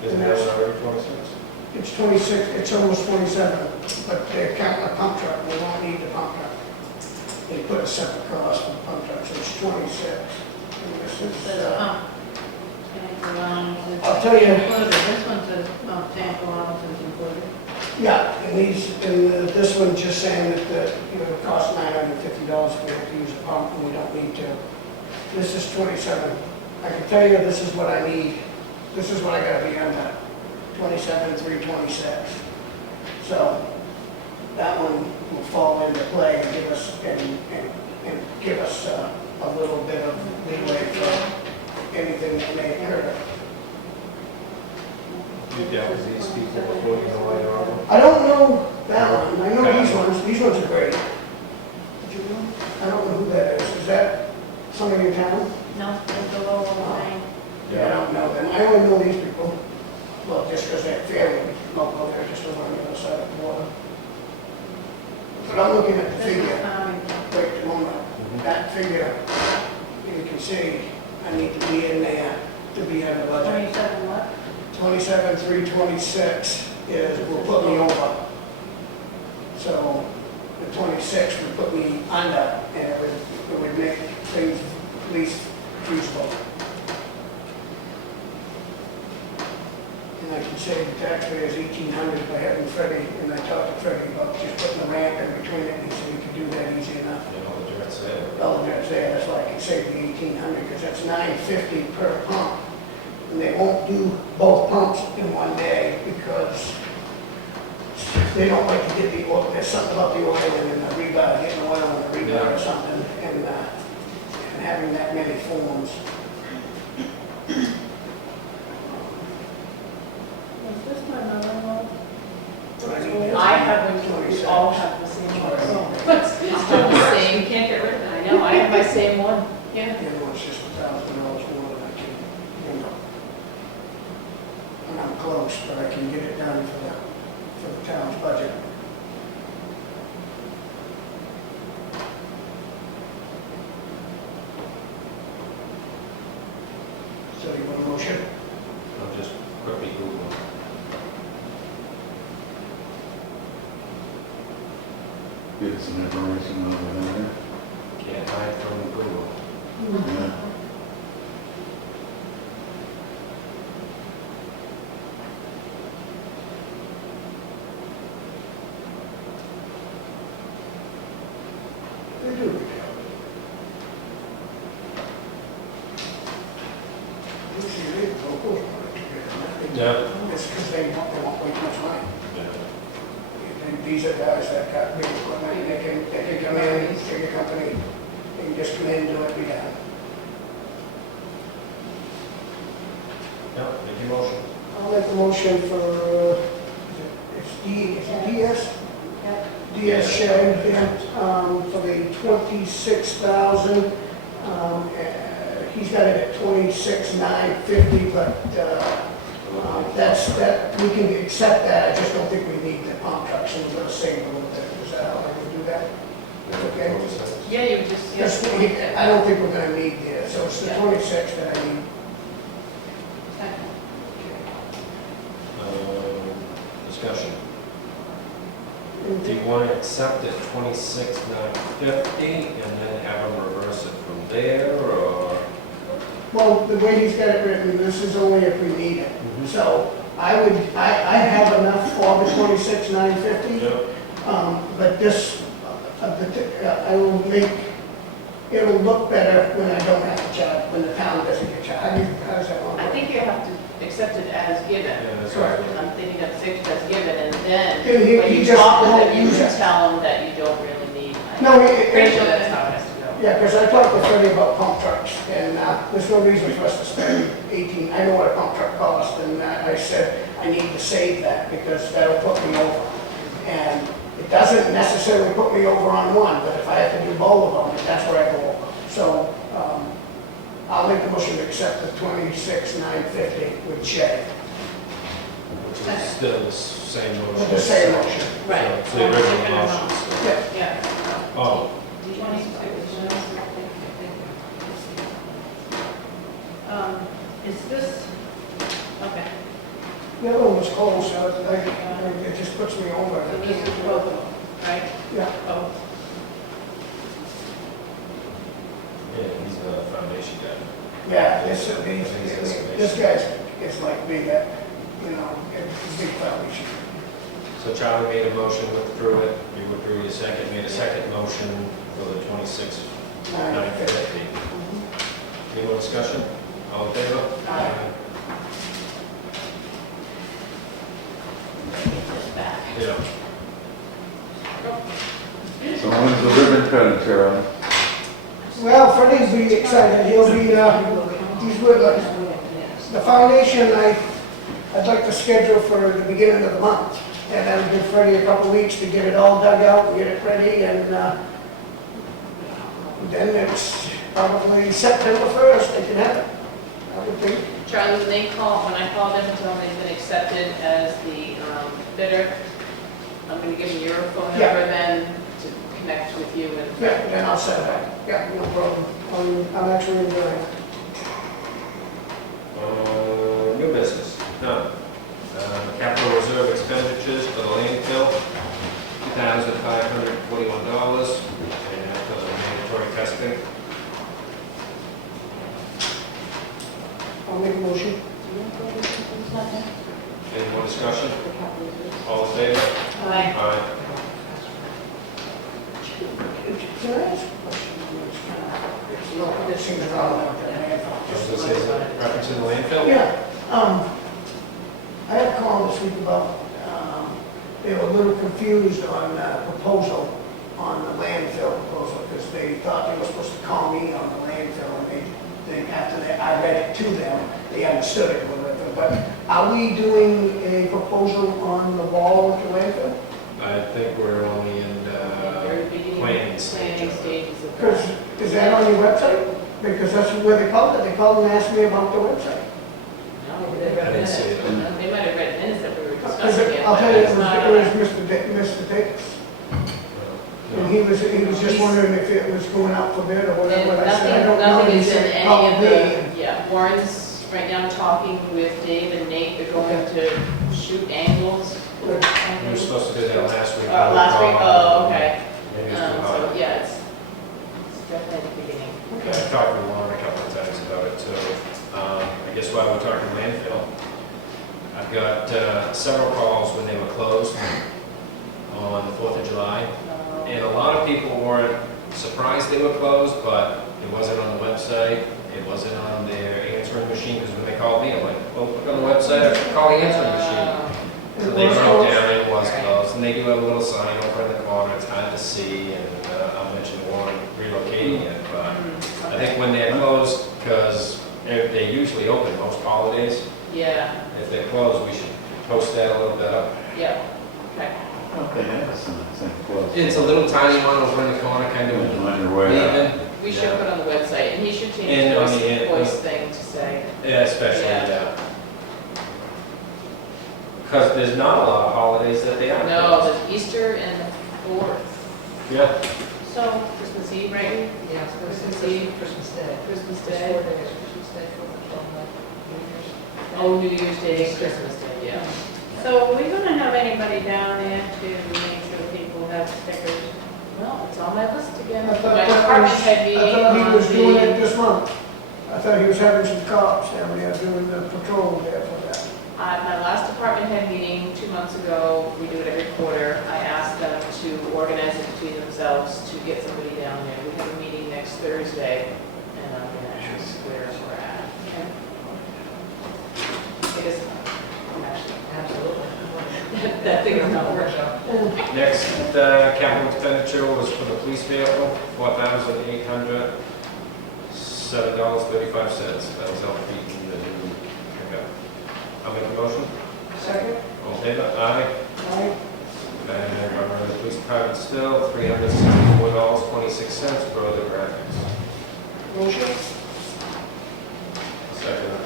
Isn't that already 26? It's 26, it's almost 27, but they're counting a pump truck, we won't need the pump truck. They put a separate cost for the pump truck, so it's 26. And this is, I'll tell you, This one says, tank allowance is included. yeah, and this one's just saying that it costs $950 if we have to use a pump and we don't need to. This is 27. I can tell you this is what I need. This is what I gotta be under, 27,326. So that one will fall into play and give us, and give us a little bit of leeway for anything that may occur. You dealt with these people before, you know why you're on? I don't know that one, I know these ones are great. Did you know? I don't know who that is that somebody in town? No, it's the lower line. Yeah, I don't know them, I only know these people, well, just because they're fairly local, they're just over on the other side of the water. But I'm looking at the This is figure, farming. wait a moment, that figure, you can see, I need to be in there to be in the budget. 27 what? 27,326 will put me over. So the 26 would put me under, and it would make things at least feasible. And I can save the taxpayers $1,800 by having Freddie, and I talked to Freddie about just putting a ramp in between it, and he said we could do that easy enough. You know, the direct sale. Oh, that's there, that's why I can save the $1,800, because that's $950 per pump. And they won't do both pumps in one day, because they don't like to get the oil, there's something about the oil and the rebar, getting oil in the rebar or something, and having that many forms. Is this my mother-in-law? But I need I have, we 26. all have the same one. It's still the same, you can't get rid of it. I know, I have my same one. Yeah. You know, it's just $1,000 more than I can, you know. And I'm close, but I can get it done for the town's budget. So you want a motion? I'll just quickly Google. Get some information over there. Can't hide from Google. Yeah. They do. Usually they locals want it to get Yeah. It's because they won't wait much money. Yeah. And these are guys that got big equipment, they can come in, take a company, they can just come in, do it, be done. No, make your motion. I'll make a motion for, is it DS? Yep. DS Shed, for the 26,000. He's got it at 26,950, but, we can accept that, I just don't think we need the pump trucks, and we're gonna save a little bit. Is that how we do that? Okay. Yeah, you just, Yes, I don't think we're gonna need this, so it's the 26 that I need. Discussion. Do you want to accept it 26,950 and then have them reverse it from there, or? Well, the way he's got it written, this is only if we need it. So I have enough for the 26,950. Yep. But this, I will make, it'll look better when I don't have to charge, when the town doesn't get charged. How does that work? I think you have to accept it as given. Yeah, that's Correct. right. I'm thinking of accept as given, and then And when he you just talk with won't them, you use can it. tell them that you don't really need. No, Pretty sure that's how it has to go. Yeah, because I talked to Freddie about pump trucks, and there's no reason for us to spend 18, I know what a pump truck costs, and I said, I need to save that, because that'll put me over. And It doesn't necessarily put me over on one, but if I have to do both of them, that's where I go over. So, I'll make the motion to accept the 26,950 with Shay, Which is still the same motion. with the same motion. Right. It's the original motion. so- Yeah. Yeah. Oh, Is this, okay, The other one was close, so it just puts me over. so this is both of them, right? Yeah. Both. yeah, he's the foundation guy. Yeah, this guy's, it's like big, you know, it's a big foundation. So Charlie made a motion, withdrew it, you withdrew your second, made a second motion for the 26,950. Any more discussion? All in favor? Aye. Yeah. So when's the ribbon cutting, Charlie? Well, Freddie's be excited, he'll be, he's with us. The foundation, I'd like to schedule for the beginning of the month, and that'll give Freddie a couple weeks to get it all dug out, and get it ready, and, then it's probably September 1st, they can have it, I would think. Charlie, when when I called them and told them they've been accepted as the bidder, I'm gonna give them your phone Yeah. number then to connect with you and. Yeah, then I'll set it up, yeah, no problem, I'm actually enjoying it. New business, none. Capital reserve expenditures for the landfill, $2,541, and for the mandatory testing. I'll make a motion. Any more discussion? All in favor? Aye. Aye. Can I ask a question? No, this seems wrong about that. Just to say, reference in the landfill? Yeah, I had a call this week about, they were a little confused on proposal, on the landfill proposal, because they thought they were supposed to call me on the landfill, and after that, I read it to them, they understood it, whatever, but are we doing a proposal on the wall at the landfill? I think we're only in Very beginning. planning stage. Planning stages of Because, that. is that on your website? Because that's where they called it, they called and asked me about the website. No, they read I didn't see minutes. it. They might have read minutes that we were Because discussing it. I'll but tell you, it's not on it was our- Mr. Dix. And No. he was just wondering if it was going out for bid or whatever. And I said, I don't know. nothing He is in said, any call of me. the, yeah, Warren's right now talking with Dave and Nate, they're going to shoot angles. We were supposed to do that last week. Last week, oh, okay. Maybe it's too So, hot. yeah, it's definitely at the beginning. I talked with Lauren a couple of times about it too. I guess while we're talking landfill, I've got several calls when they were closed on the 4th of July. And a lot of people weren't surprised they were closed, but it wasn't on the website, it wasn't on their answering machine, because when they called me, I'm like, well, look on the website, I call the answering machine. So they wrote down it was closed, and they do have a little sign over in the corner, it's hard to see, and I'll mention Warren relocating it, but I think when they're closed, because they usually open most holidays, Yeah, if they're closed, we should post that a little bit up. yeah, okay. Okay, yeah, it's close. It's a little tiny one over in the corner, kind of On your way out. leaving. We should Yeah. put on the website, and he should change And the on the voice thing to say, Yeah, especially, Yeah. yeah. Because there's not a lot of holidays that they are. no, there's Easter and the 4th. Yeah, So, Christmas Eve, right? Yeah, it's Christmas Eve. Christmas Day. Christmas There's Day. 4 days, Christmas Day, 4th of July, New Year's. Oh, New Year's Day, Christmas Day, yeah. so are we gonna have anybody down there to make sure people have stickers? Well, it's on my list again. I thought My that department was- head meeting I thought he on was doing it the, this month. I thought he was having some cops down there doing the patrol there for that. at my last department head meeting 2 months ago, we do it every quarter, I asked them to organize it between themselves to get somebody down there. We have a meeting next Thursday, and I'm gonna ask where we're at. It is, actually, Absolutely. that thing is not working. next capital expenditure was for the police vehicle, $4,807.35. That was outfitting the new pickup. I'll make a motion. Second, All in favor? Aye. aye. And the police department still, $364.26 for other graphics. Motion? Second.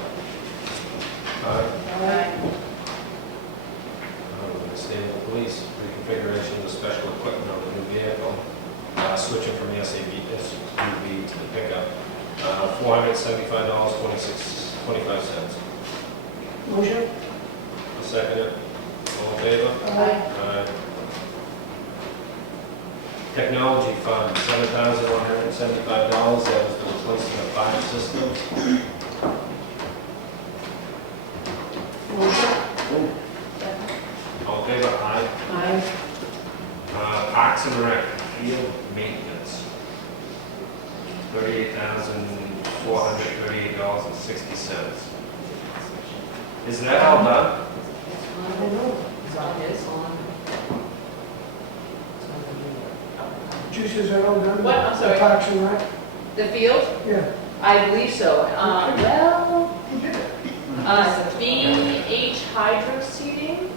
Staying with the police, reconfiguration of the special equipment on the new vehicle, switching from the SUV to the pickup, $475.25. Motion? I'll second it. All in favor? Aye. Aye. Technology fund, $7,175, that was the replacement of 5 systems. Motion? All in favor? Aye. Aye. Parks and Rec, field maintenance, $38,438.60. Is that all done? I don't know. It's on his, on. Juice, is that all done? What? I'm sorry. The Parks and Rec? The field? Yeah. I believe so. Well, Who did it? BH Hydro Seeding,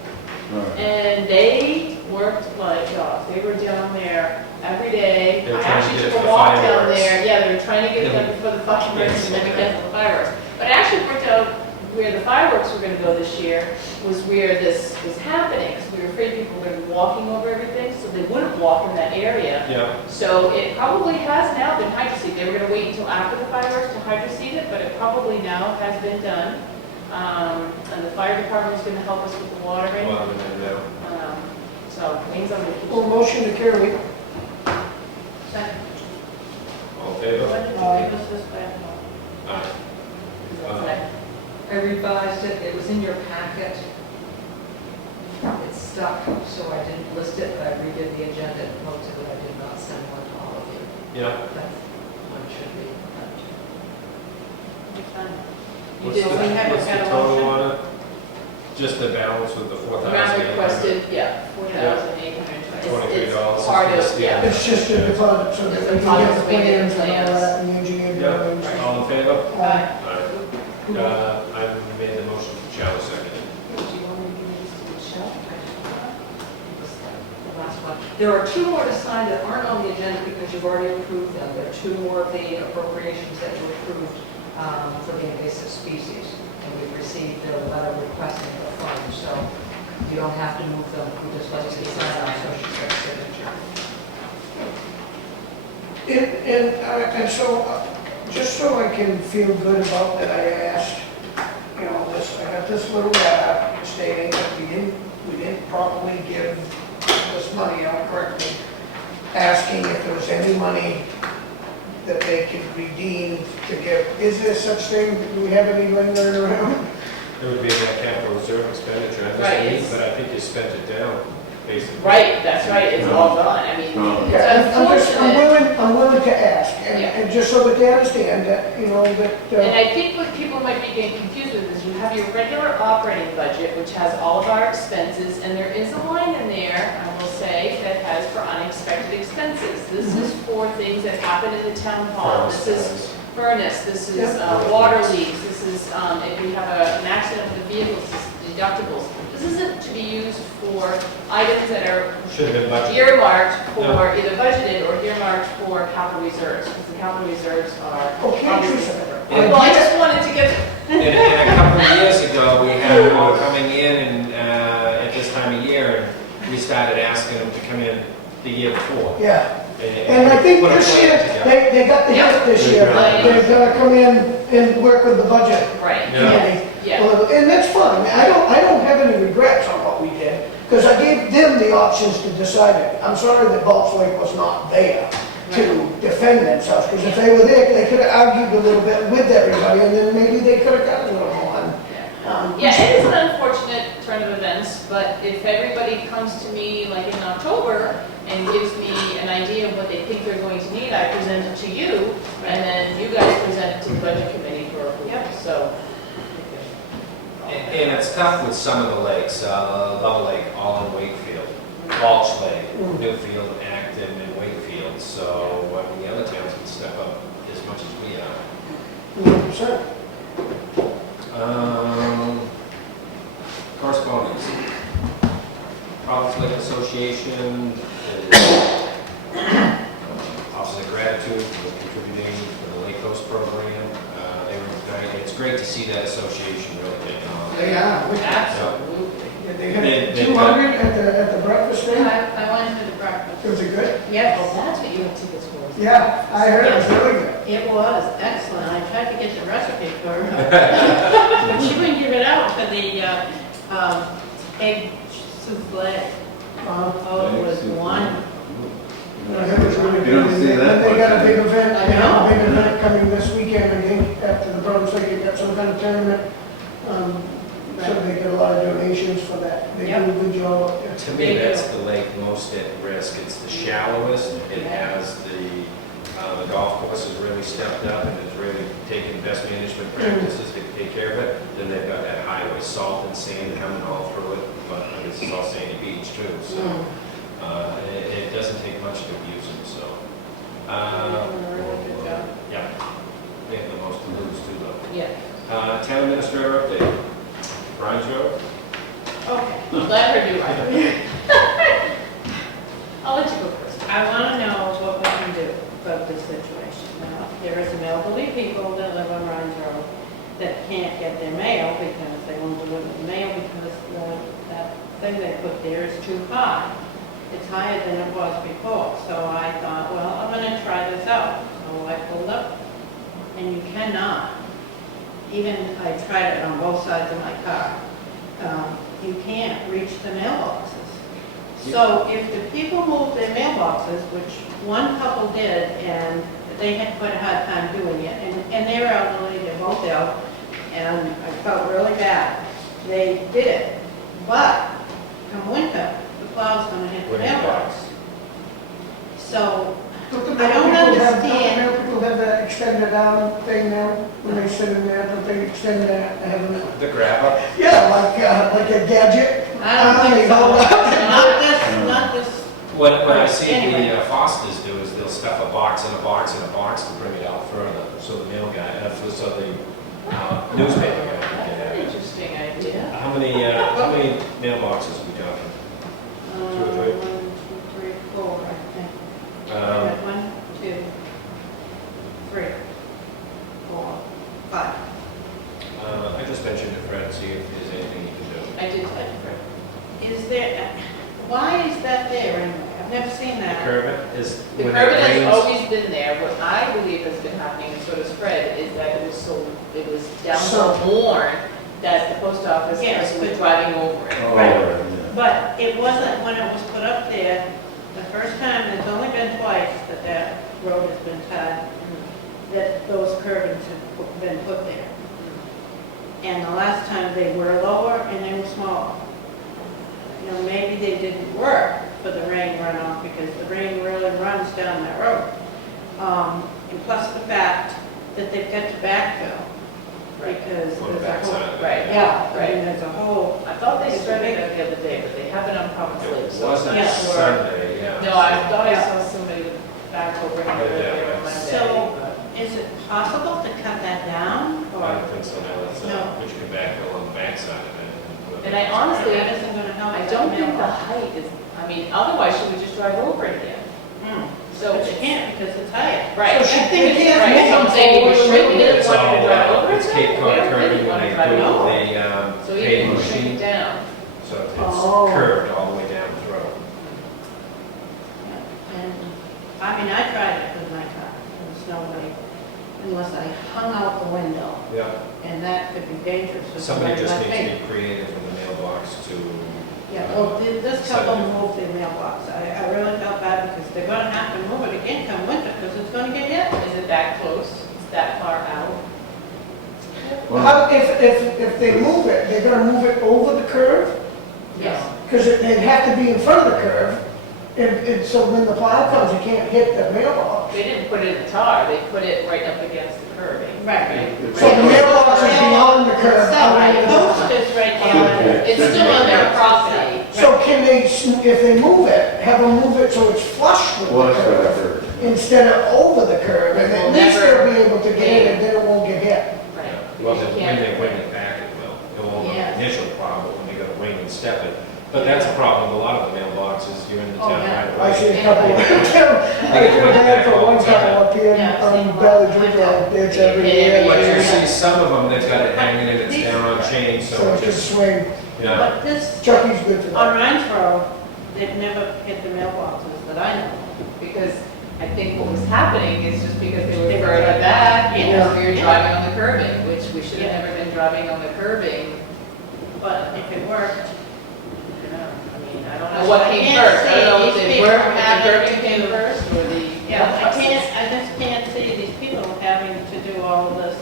Right. and they worked like dogs. They were down there every day. They were I trying to actually get it took for a the walk down fireworks. there. Yeah, they were trying to get it done before the fireworks and then we got the fireworks. But it actually worked out where the fireworks were gonna go this year was where this was happening. So we were afraid people were gonna be walking over everything, so they wouldn't walk in that area. Yeah. So it probably has now been hydro seeded. They were gonna wait until after the fireworks to hydro seed it, but it probably now has been done. And the fire department is gonna help us with the watering. Well, and then, So things on the. Well, motion to carry. all in favor? When did you Aye. give us this back? Aye. Is that today? I revised it, it was in your packet. It's stuck, so I didn't list it, but I redid the agenda and posted it. I did not send one to all of you. Yeah. That's one should be. You What's did, the- we have what's a the kind of total motion. on it? Just the balance with the 4,000. Amount requested, yeah, $4,820. $23 It's part is of, the yeah. It's just a deposit so that It's we a can deposit get the so we can get plans the and all plans. that, and the engineering Yeah. drawings. All in favor? Aye. Aye. I made the motion, Charlie seconded. Do you want me to give these to Michelle? The last one. There are 2 more to sign that aren't on the agenda because you've already approved them. There are 2 more of the appropriations that you approved for the invasive species. And we've received the letter requesting the funds, so you don't have to move them. We just let you sign them, so she says signature. And so, just so I can feel good about that, I asked, you know, this, I got this little letter stating that we didn't properly give this money out correctly, asking if there was any money that they could redeem to give. Is there such thing? Do we have any lingering around? It would be that capital reserve expenditure, Right, I but I think you spent it down, basically. Right, that's right, it's all gone. I mean, Gone. it's Yeah, unfortunate. I'm willing to ask, Yeah. and just so that they understand that, you know, that, And I think what people might be getting confused with is you have your regular operating budget, which has all of our expenses, and there is a line in there, I will say, that has for unexpected expenses. This is for things that happen in the town hall. This is furnace, this is water leaks, this is, if we have an accident with the vehicles, this is deductibles. This isn't to be used for items that are Should have been budgeted. earmarked for either budgeted or earmarked for capital reserves, because the capital reserves are Okay, obviously Teresa. separate. Well, I just wanted to get. And a couple of years ago, we had them coming in and, at this time of year, and we started asking them to come in the year before. yeah. And I think put a this plan year, together. they got the hint this year, Right. they're gonna come in and work with the budget Right, Yeah. committee. yeah. And that's fine, I don't have any regrets on what we did, because I gave them the options to decide it. I'm sorry that Balls Lake was not there to defend themselves, because if they were there, they could have argued a little bit with everybody, and then maybe they could have gotten a little more. Yeah, it is an unfortunate turn of events, but if everybody comes to me like in October and gives me an idea of what they think they're going to need, I present it to you, and then you guys present it to the budget committee for approval, so. And it's tough with some of the lakes, Level Lake, all in Wakefield, Balch Lake, Newfield, Acton, and Wakefield, so the other towns can step up as much as we are. 100%. Correspondence. Province Lake Association Officer gratitude for contributing to the Lake Coast program. It's great to see that association really take on. They are. Absolutely. They had 200 at the breakfast thing. I went to the breakfast. Was it good? Yes. Well, that's what you have tickets for. Yeah, I heard it was really good. It was excellent. I tried to get the recipe for her. But she wouldn't give it out for the egg souffle. Oh, it was wonderful. I heard it was really You good. don't see that And they got a much, big event, I they have a know. big event coming this weekend, I think, after the Bronx Lake, they got some kind of tournament. So they get a lot of donations for that. They do a good job up there. To me, that's the lake most at risk. It's the shallowest. It has the golf course has really stepped up and has really taken best management practices to take care of it. Then they've got that highway, salt and sand coming all through it, but I guess it's all sandy beach too, so. It doesn't take much to abuse them, so. Really good job. Yeah. They have the most to lose too, though. Yeah. Town administrator update. Brian Joe? Okay. Let her do it. I'll let you go first. I want to know what we can do about this situation. Now, there are some elderly people that live on Rhines Road that can't get their mail because they won't deliver the mail because that thing they put there is too high. It's higher than it was before. So I thought, well, I'm going to try this out. So I pulled up, and you cannot. Even I tried it on both sides of my car. You can't reach the mailboxes. So if the people moved their mailboxes, which one couple did, and they had quite a hard time doing it, and they're elderly, they're both ill, and I felt really bad. They did it, but come winter, the plow's gonna hit the mailbox. So, Don't the I don't mail people have- understand. Don't the mail people have that extended arm thing now, when they sit in there, but they extend that, they have them. The grabber? Yeah, like a gadget. I don't think so. Not this, What I see Anyway. the Fosters do is they'll stuff a box in a box in a box to bring it out further, so the mail guy, so the newspaper guy can That's get an at it. interesting idea. How many mailboxes are we talking? 2 or 3? 1, 2, 3, 4, I think. Um, 1, 2, 3, 4, 5. I just mentioned to Fred, see if there's anything you can do. I did tell you. Is there, why is that there anyway? I've never seen The that. curve is, The when curve it has rains, always been there. What I believe has been happening, and sort of spread, is that it was down so worn that the post office Yes, person was but- driving over it. Oh, Right. yeah. But it wasn't when it was put up there, the first time, there's only been twice that road has been tied, that those curbings have been put there. And the last time they were lower and they were smaller. You know, maybe they didn't work for the rain runoff because the rain really runs down that road. And plus the fact that they've got to backfill because on the there's a backside whole, of it. Right. yeah, I Right. mean, there's a whole, I thought they started that the other day, but they haven't on Providence Lake. It so I'm wasn't not sure. Sunday, yeah. No, I thought I Yeah. saw somebody with backhoe bringing it Yeah, there on yeah. Monday. So- but- is it possible to cut that down? I Or don't think so, no, it's, No. but you can backfill on the backside of it. put And I honestly- that isn't gonna help? I that don't think the mailbox? height is, I mean, otherwise should we just drive over it again? So But you it's- can't because it's higher. Right. So she thinks he has Right, so I'm more saying we control should, we over didn't It's want you to all, drive over it. it's Cape We Cod don't curving really when want to they drive do over it. the So you paving can shrink it machine, down. so it's Oh. curved all the way down the road. And, I mean, I tried it with my car, there was nobody, unless I hung out the window, Yeah, and that could be dangerous. if somebody just left needs to me. be creative in the mailbox to, Yeah, well, this couple Second. moved their mailbox, I really felt bad because they're gonna have to move it again come winter, because it's gonna get hit. Is it that close? Is that far out? How, if they move it, they're gonna move it over the curve? Yes. Because they'd have to be in front of the curve, and so when the plow comes, you can't hit the mailbox. They didn't put it in tar, they put it right up against the curbing. Right. So the mailbox is beyond the curve. The post is right there. It's still on their property. So can they, if they move it, have them move it so it's flush with the Flush with the curve, curve. instead of over the curve, and We'll at least never- they'll be able to get in, and then it won't get hit. Right. well, Because you when can't- they wing it back, it will. It won't be Yeah. an initial problem, when they go to wing and step it. But that's a problem with a lot of the mailboxes, you're in the Oh, town yeah. right away. I see a couple, I feel bad for one couple up here on Valley Drive, it's every year. But you see some of them, they've got it hanging and it's down on chains, So so it's it just just, swing. yeah. But this, Chucky's good for on that. Ranch Road, they've never hit the mailboxes that I know. Because I think what was happening is just because they were further back, and Yeah. we were driving on the curbing, which we should have never been driving on the curbing. But if it worked, I mean, I don't know what came first, I don't know if they were, if the curbing came first, or the. I just can't see these people having to do all of this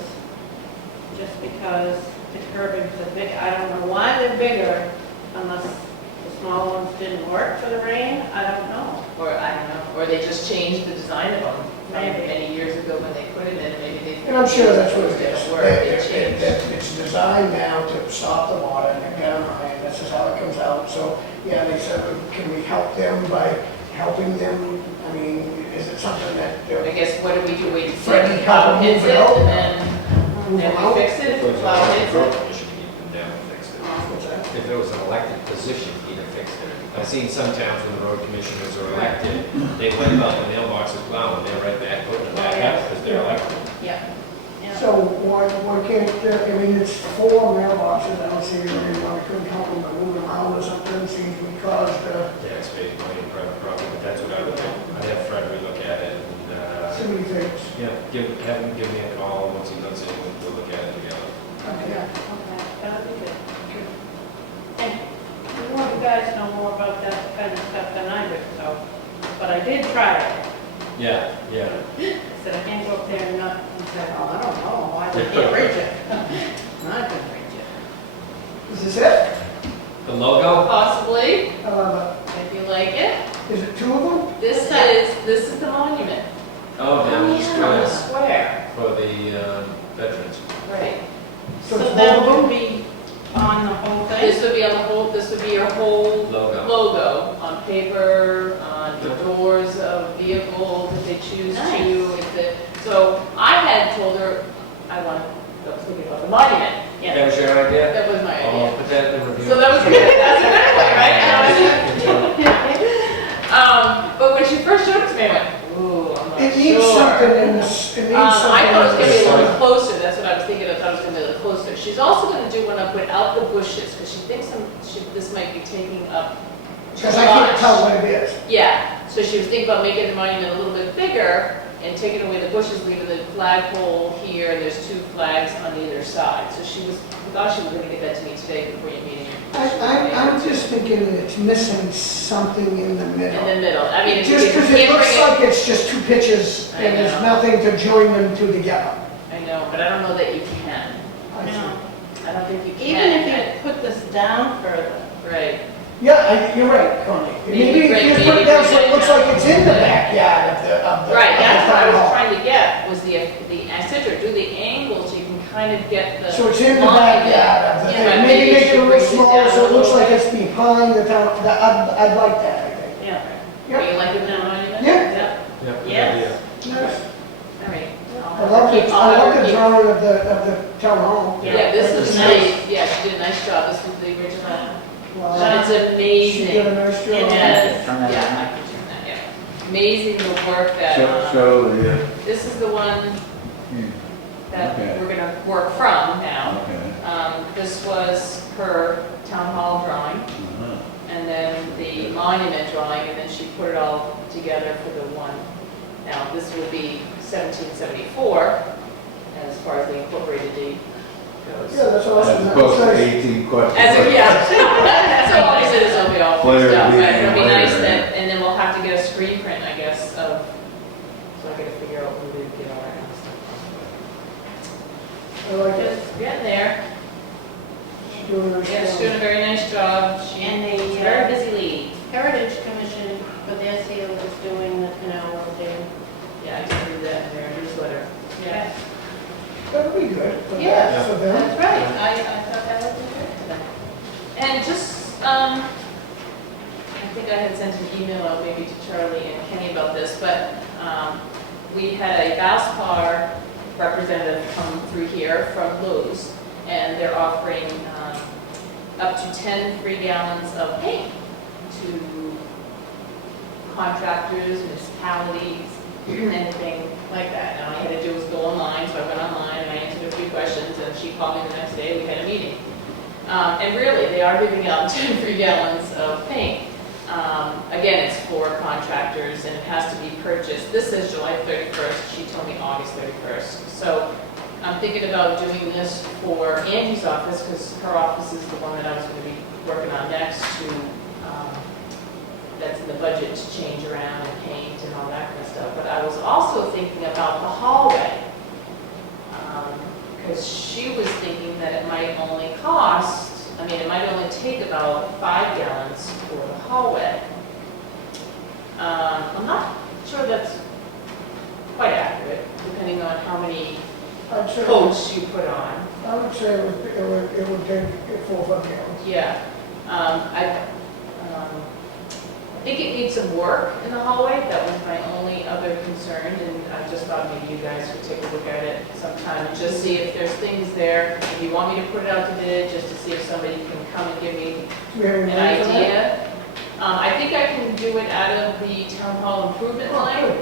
just because the curbings are big. I don't know why they're bigger unless the small ones didn't work for the rain. I don't know. Or, I don't know, or they just changed the design of them Maybe. many years ago when they put it in, maybe they. And I'm sure that's what it is. Didn't work, they changed. It's designed now to stop the water and get them high, and this is how it comes out. So, yeah, they said, can we help them by helping them? I mean, is it something that I they're guess, what do we do, wait to see Freddie if how Comeau hits it, will. and then we fix it, if If it was the an plow elected hits road it. commission, he'd come down and fix it. What's that? If it was an elected position, he'd have fixed it. I've seen some towns when the road commissioners are elected, they wipe out the mailboxes plowing, they're right back putting it back up because they're elected. Yeah. So why can't, I mean, it's 4 mailboxes, I don't see any reason why we couldn't help them by moving around or something, seems we caused, Yeah, it's big money in private property, but that's what I would do. I'd have Fred relook at it and, so many things. have him give me a call once he does it, we'll look at it together. Okay. Okay, that'll be good. And you guys know more about that kind of stuff than I do, so, but I did try it. Yeah. I said, I can't go up there and not, and said, oh, I don't know, I can't reach it. I couldn't reach it. Is this it? The logo? Possibly, If if you like it. Is it 2 of them? This is the monument. Oh, down the On the street square. for the veterans. Right. So So it's that both of would them? be on the whole thing? This would be on the whole, this would be your whole Logo. logo on paper, on the doors of vehicles if they choose Nice. to. So I had told her, I was thinking about the monument. That was your idea? That was my Oh, idea. put that in the review. So that was good, that's a good point, right? But when she first showed it to me, I went, ooh, I'm not sure. It needs something in this, it needs something. I thought it was gonna be a Sorry. little closer, that's what I was thinking, I thought it was gonna be a little closer. She's also gonna do one up without the bushes, because she thinks this might be taking up too Because I can't much. tell what it is. Yeah, so she was thinking about making the monument a little bit bigger and taking away the bushes, leaving the flagpole here, and there's 2 flags on either side. So thought she was gonna get that to me today before your meeting. I'm just thinking that it's missing something in the In middle. the middle, I mean, if you Just because it can't looks bring it, like it's just 2 pitches I and there's know. nothing to join them two together. I know, but I don't know that you can. I see. No. I don't think you can. Even if you put this down further. Right. Yeah, you're right, Connie. Maybe if you put it down so it looks like it's in the backyard of the. Right, that's what I town was hall. trying to get, was I said to her, do the angle so you can kind of get the. So it's in the monument. backyard of the Yeah, thing. maybe Maybe you make it a should little bring it smaller down so it a looks little like bit. it's behind the town. I'd like that, I think. Yeah. Are you liking the monument? Yeah. Yeah, good Yes. idea. Yes. All right. I love the drawing of the town hall. Yeah, this is It's nice, yeah, she did a nice job, this was the original. Wow. It's She did amazing. a nice job. It has, yeah, I can do that, yeah. Amazing the work that, Show the, this is the one that Okay. we're gonna work from now. okay. This was her town hall drawing, Uh-huh. and then the monument drawing, and then she put it all together for the one. Now, this will be 1774, as far as the incorporated date goes. Yeah, that's awesome. As That opposed was to nice. 18 questions. As of, yeah. So obviously this will be all Later fixed up, in the but it'll be evening, nice later. that, and then we'll have to get a screen print, I guess, of, so I gotta figure out where to get all that kind of stuff. I like it. Just getting there. She's doing a nice Yeah, she's job. doing a very nice job. She's And a the very busy lady. Heritage Commission for their seal is doing the canal road there. Yeah, I did read that in their newsletter. Yeah. That'll be good for Yeah. that, for them. That's right, I thought that would be good to them. And just, I think I had sent an email out maybe to Charlie and Kenny about this, but we had a Valspar representative come through here from Lowe's, and they're offering up to 10 free gallons of paint to contractors, municipalities, anything like that. And all I had to do was go online, so I went online and I answered a few questions, and she called me the next day, we had a meeting. And really, they are giving out 10 free gallons of paint. Again, it's for contractors and it has to be purchased. This says July 31st, she told me August 31st. So I'm thinking about doing this for Angie's office, because her office is the one that I was going to be working on next to, that's in the budget to change around and paint and all that kind of stuff. But I was also thinking about the hallway, because she was thinking that it might only cost, I mean, it might only take about 5 gallons for the hallway. I'm not sure that's quite accurate, depending on how many I'd say, coats you put on. I would say it would take 4 or 5 gallons. Yeah. I think it needs some work in the hallway. That was my only other concern, and I just thought maybe you guys would take a look at it sometime and just see if there's things there. If you want me to put it out to bid, just to see if somebody can come and give me an idea. I think I can do it out of the town hall improvement line,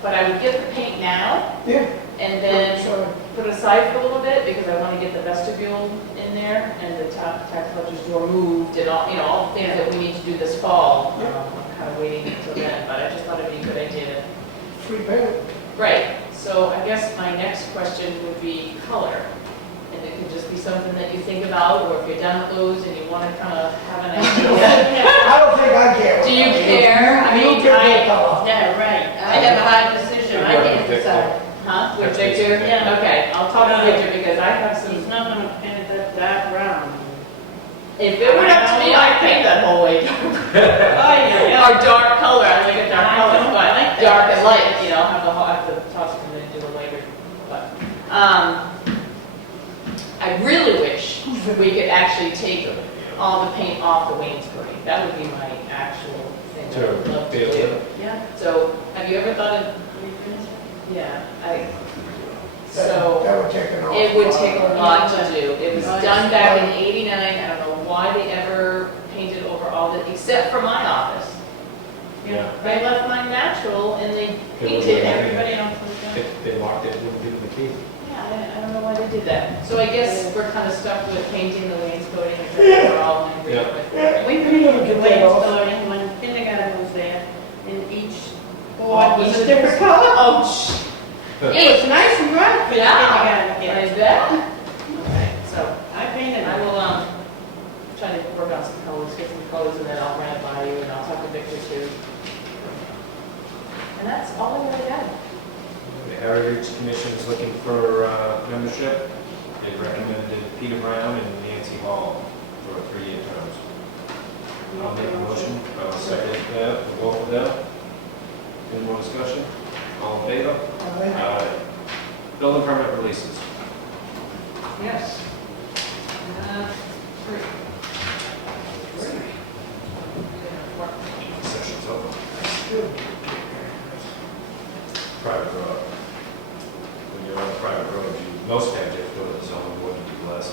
but I would get the paint now. Yeah. And then Sure. put it aside for a little bit, because I want to get the vestibule in there and the tax collector's door moved and all, all the things that we need to do this fall. I'm kind of waiting until then, but I just thought it'd be a good idea to. Free paint. Right, so I guess my next question would be color. And it could just be something that you think about, or if you're done with those and you want to kind of have an idea. I don't think I care. Do you care? I mean, Yeah, right. I have a hard decision. I can't decide. Huh? With Victor? Yeah. Okay, I'll talk to Victor, because I have some. He's not gonna paint it that brown. If it were up to me, I'd paint that whole way dark. Oh, yeah. Or dark color, I like a dark I color, don't but like that. dark and light, have the toss it and then do the lighter. But, I really wish we could actually take all the paint off the wainscoting. That would be my actual thing that I would love to do. Yeah. So, have you ever thought of, yeah, so. That would take an awful lot. It would take a lot to do. It was Nice. done back in '89. I don't know why they ever painted over all the, except for my office. Yeah. They left mine natural and they It was painted like- everybody else. was done. They locked it, wouldn't give them the key. Yeah, I don't know why they did that. So I guess we're kind of stuck with painting the wainscoting, except for all in agreement with. We painted the wainscoting when kindergarten was there, and each board was a different color. Oh, It was nice and bright for the kindergarten I kids. bet. Okay, so I painted I it. will, try to work on some colors, get some colors, and then I'll run it by you, and I'll talk to Victor too. And that's all I really got. The Heritage Commission is looking for membership. They recommended Peter Brown and Nancy Hall for 3-year terms. I'll make a motion. I'll second that. We'll go for that. Any more discussion? All in favor? Building permit releases. Yes. Three. Session's over. Private road. When you're on a private road, most times you have to go to the zoning board to do less.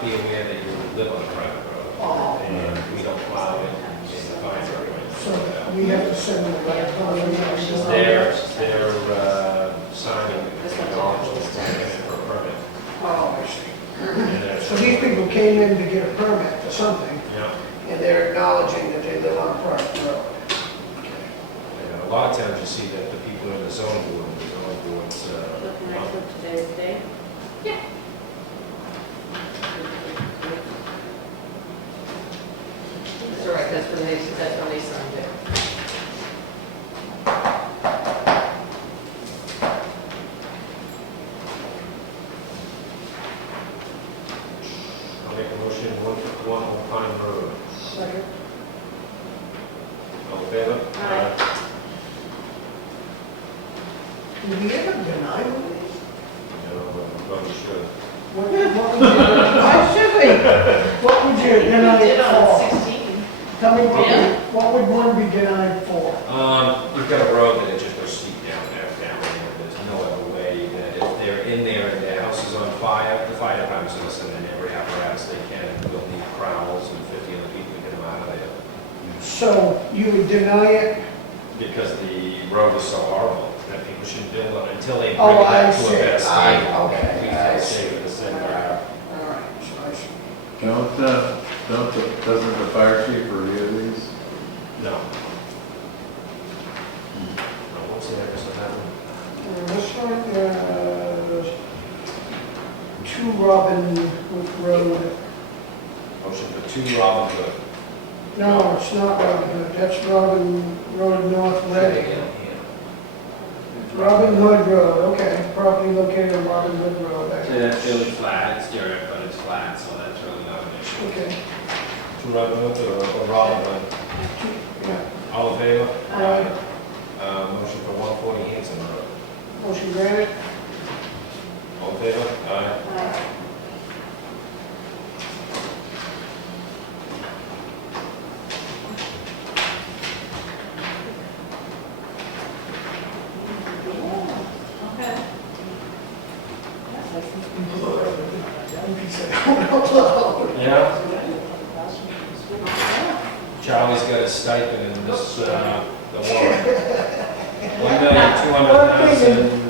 Be aware that you live on a private road. Oh. And we don't plow it in the fire. So we have to send them a letter. They're signing acknowledgement for a permit. Oh, I see. And that's- So these people came in to get a permit for something, Yeah. and they're acknowledging that they live on a private road. And a lot of times you see that the people in the zoning board, Looking nice with today's day. That's all right, that's when they signed it. I'll make a motion, 151 Old Pine Road. Second. All in favor? Aye. Did we ever deny one of these? No, but we probably should. What would you deny We did it on for? 16. Tell me, Yeah. what would one be denied for? You've got a road that it just goes steep down there, and there's no other way that if they're in there and hazardous, and then every apparatus they can, will need crowds and 50 other people to get them out of there. So you would deny it? Because the road is so horrible that people shouldn't build on it until they bring Oh, it I up to a see. better state. Okay, We I feel see. safer to send it. All right, so I see. Doesn't the fire chief review these? No. What's the next one? This one, 2 Robin Road. Motion for 2 Robin Hood. No, it's not Robin Hood, that's Robin Road North Reading. Robin Hood Road, okay, property located on Robin Hood Road. Yeah, it's really flat, it's dirt, but it's flat, so that's really not an issue. Okay, 2 Robin Hood or Robin Hood? yeah, All in favor? all right, Motion for 140 Hanson Road. motion granted. All in favor? Aye. Okay. Yeah. Charlie's got a stipend in this, the warrant. 1,200,000,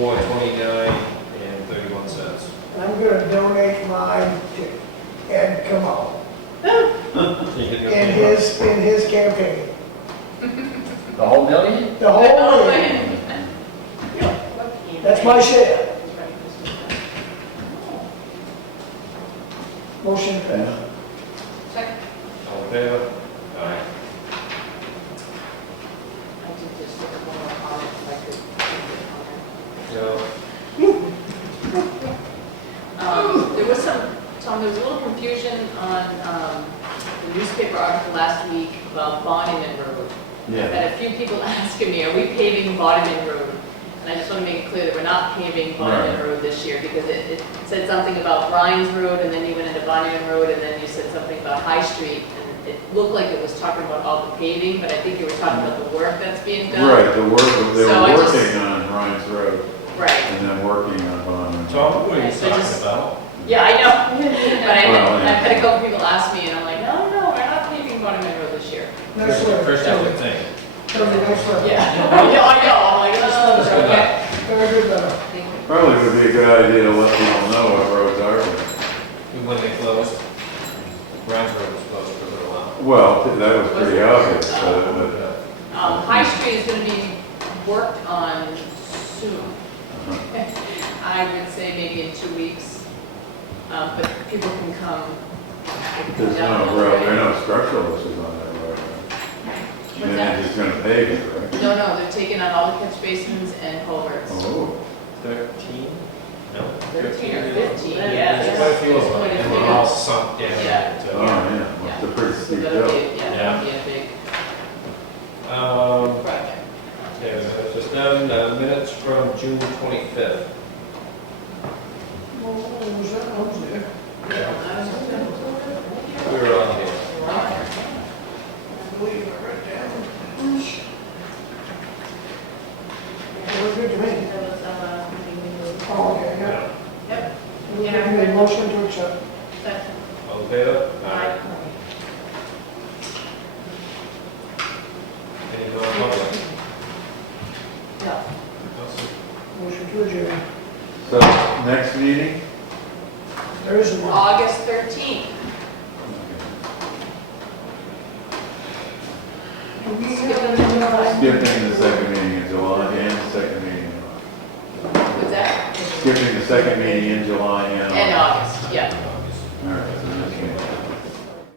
11,429.31 cents. I'm gonna donate mine to Ed Comeau in his campaign. The whole million? The whole thing, that's my share. Motion passed. Second. All in favor? Aye. I did just look at one more comment, if I could get on So, there. There was some, Tom, there was a little confusion on the newspaper article last week about Bonnyman Road. I've had a few people asking me, are we paving Bonnyman Road? And I just want to make it clear that we're not paving Bonnyman Right. Road this year, because it said something about Bryan's Road, and then you went into Bonnyman Road, and then you said something about High Street, and it looked like it was talking about all the paving, but I think you were talking about the work that's being done. Right, they So I were just- working on Ryan's Road Right. and then working on Bond. Tom, what are you Okay, so talking just- about? Yeah, I know, but Well, I've had a couple people ask me, and I'm like, no, we're not paving Bonnyman Road this year. Nice work. First I would think. Tony, nice work. Yeah, I know, I'm like, oh, okay. Very good, though. Probably would be a good idea to let people know what roads are. When they closed, Brown's Road was closed for a little while. Well, that was pretty obvious, but High Street is gonna be worked on soon. I would say maybe in 2 weeks, but people can come. there's no road, there are no structural issues on that road. And then they're just gonna pave it, right? No, they're taking out all the catch basins and culverts. Oh, 13? No? 13 or 15, There's yeah. quite a few of them, Quite a and few. they're all sunk down. Yeah. into- oh, yeah, it's a pretty So steep that'll hill. be, that'll be a big Um, project. okay, minutes is done, minutes from June 25th. What was that? I was there. We were on here. I believe I read down. We're good to me. Oh, okay, yeah. Yep. We're making a motion to accept. All in favor? Aye. Any non-public? No. Motion to adjourn. So, next meeting? There isn't one. August 13th. Do we have anything else? Skipping the second meeting in July and the second meeting in August. Was that? Skipping the second meeting in July and August. And August, yeah. All right, so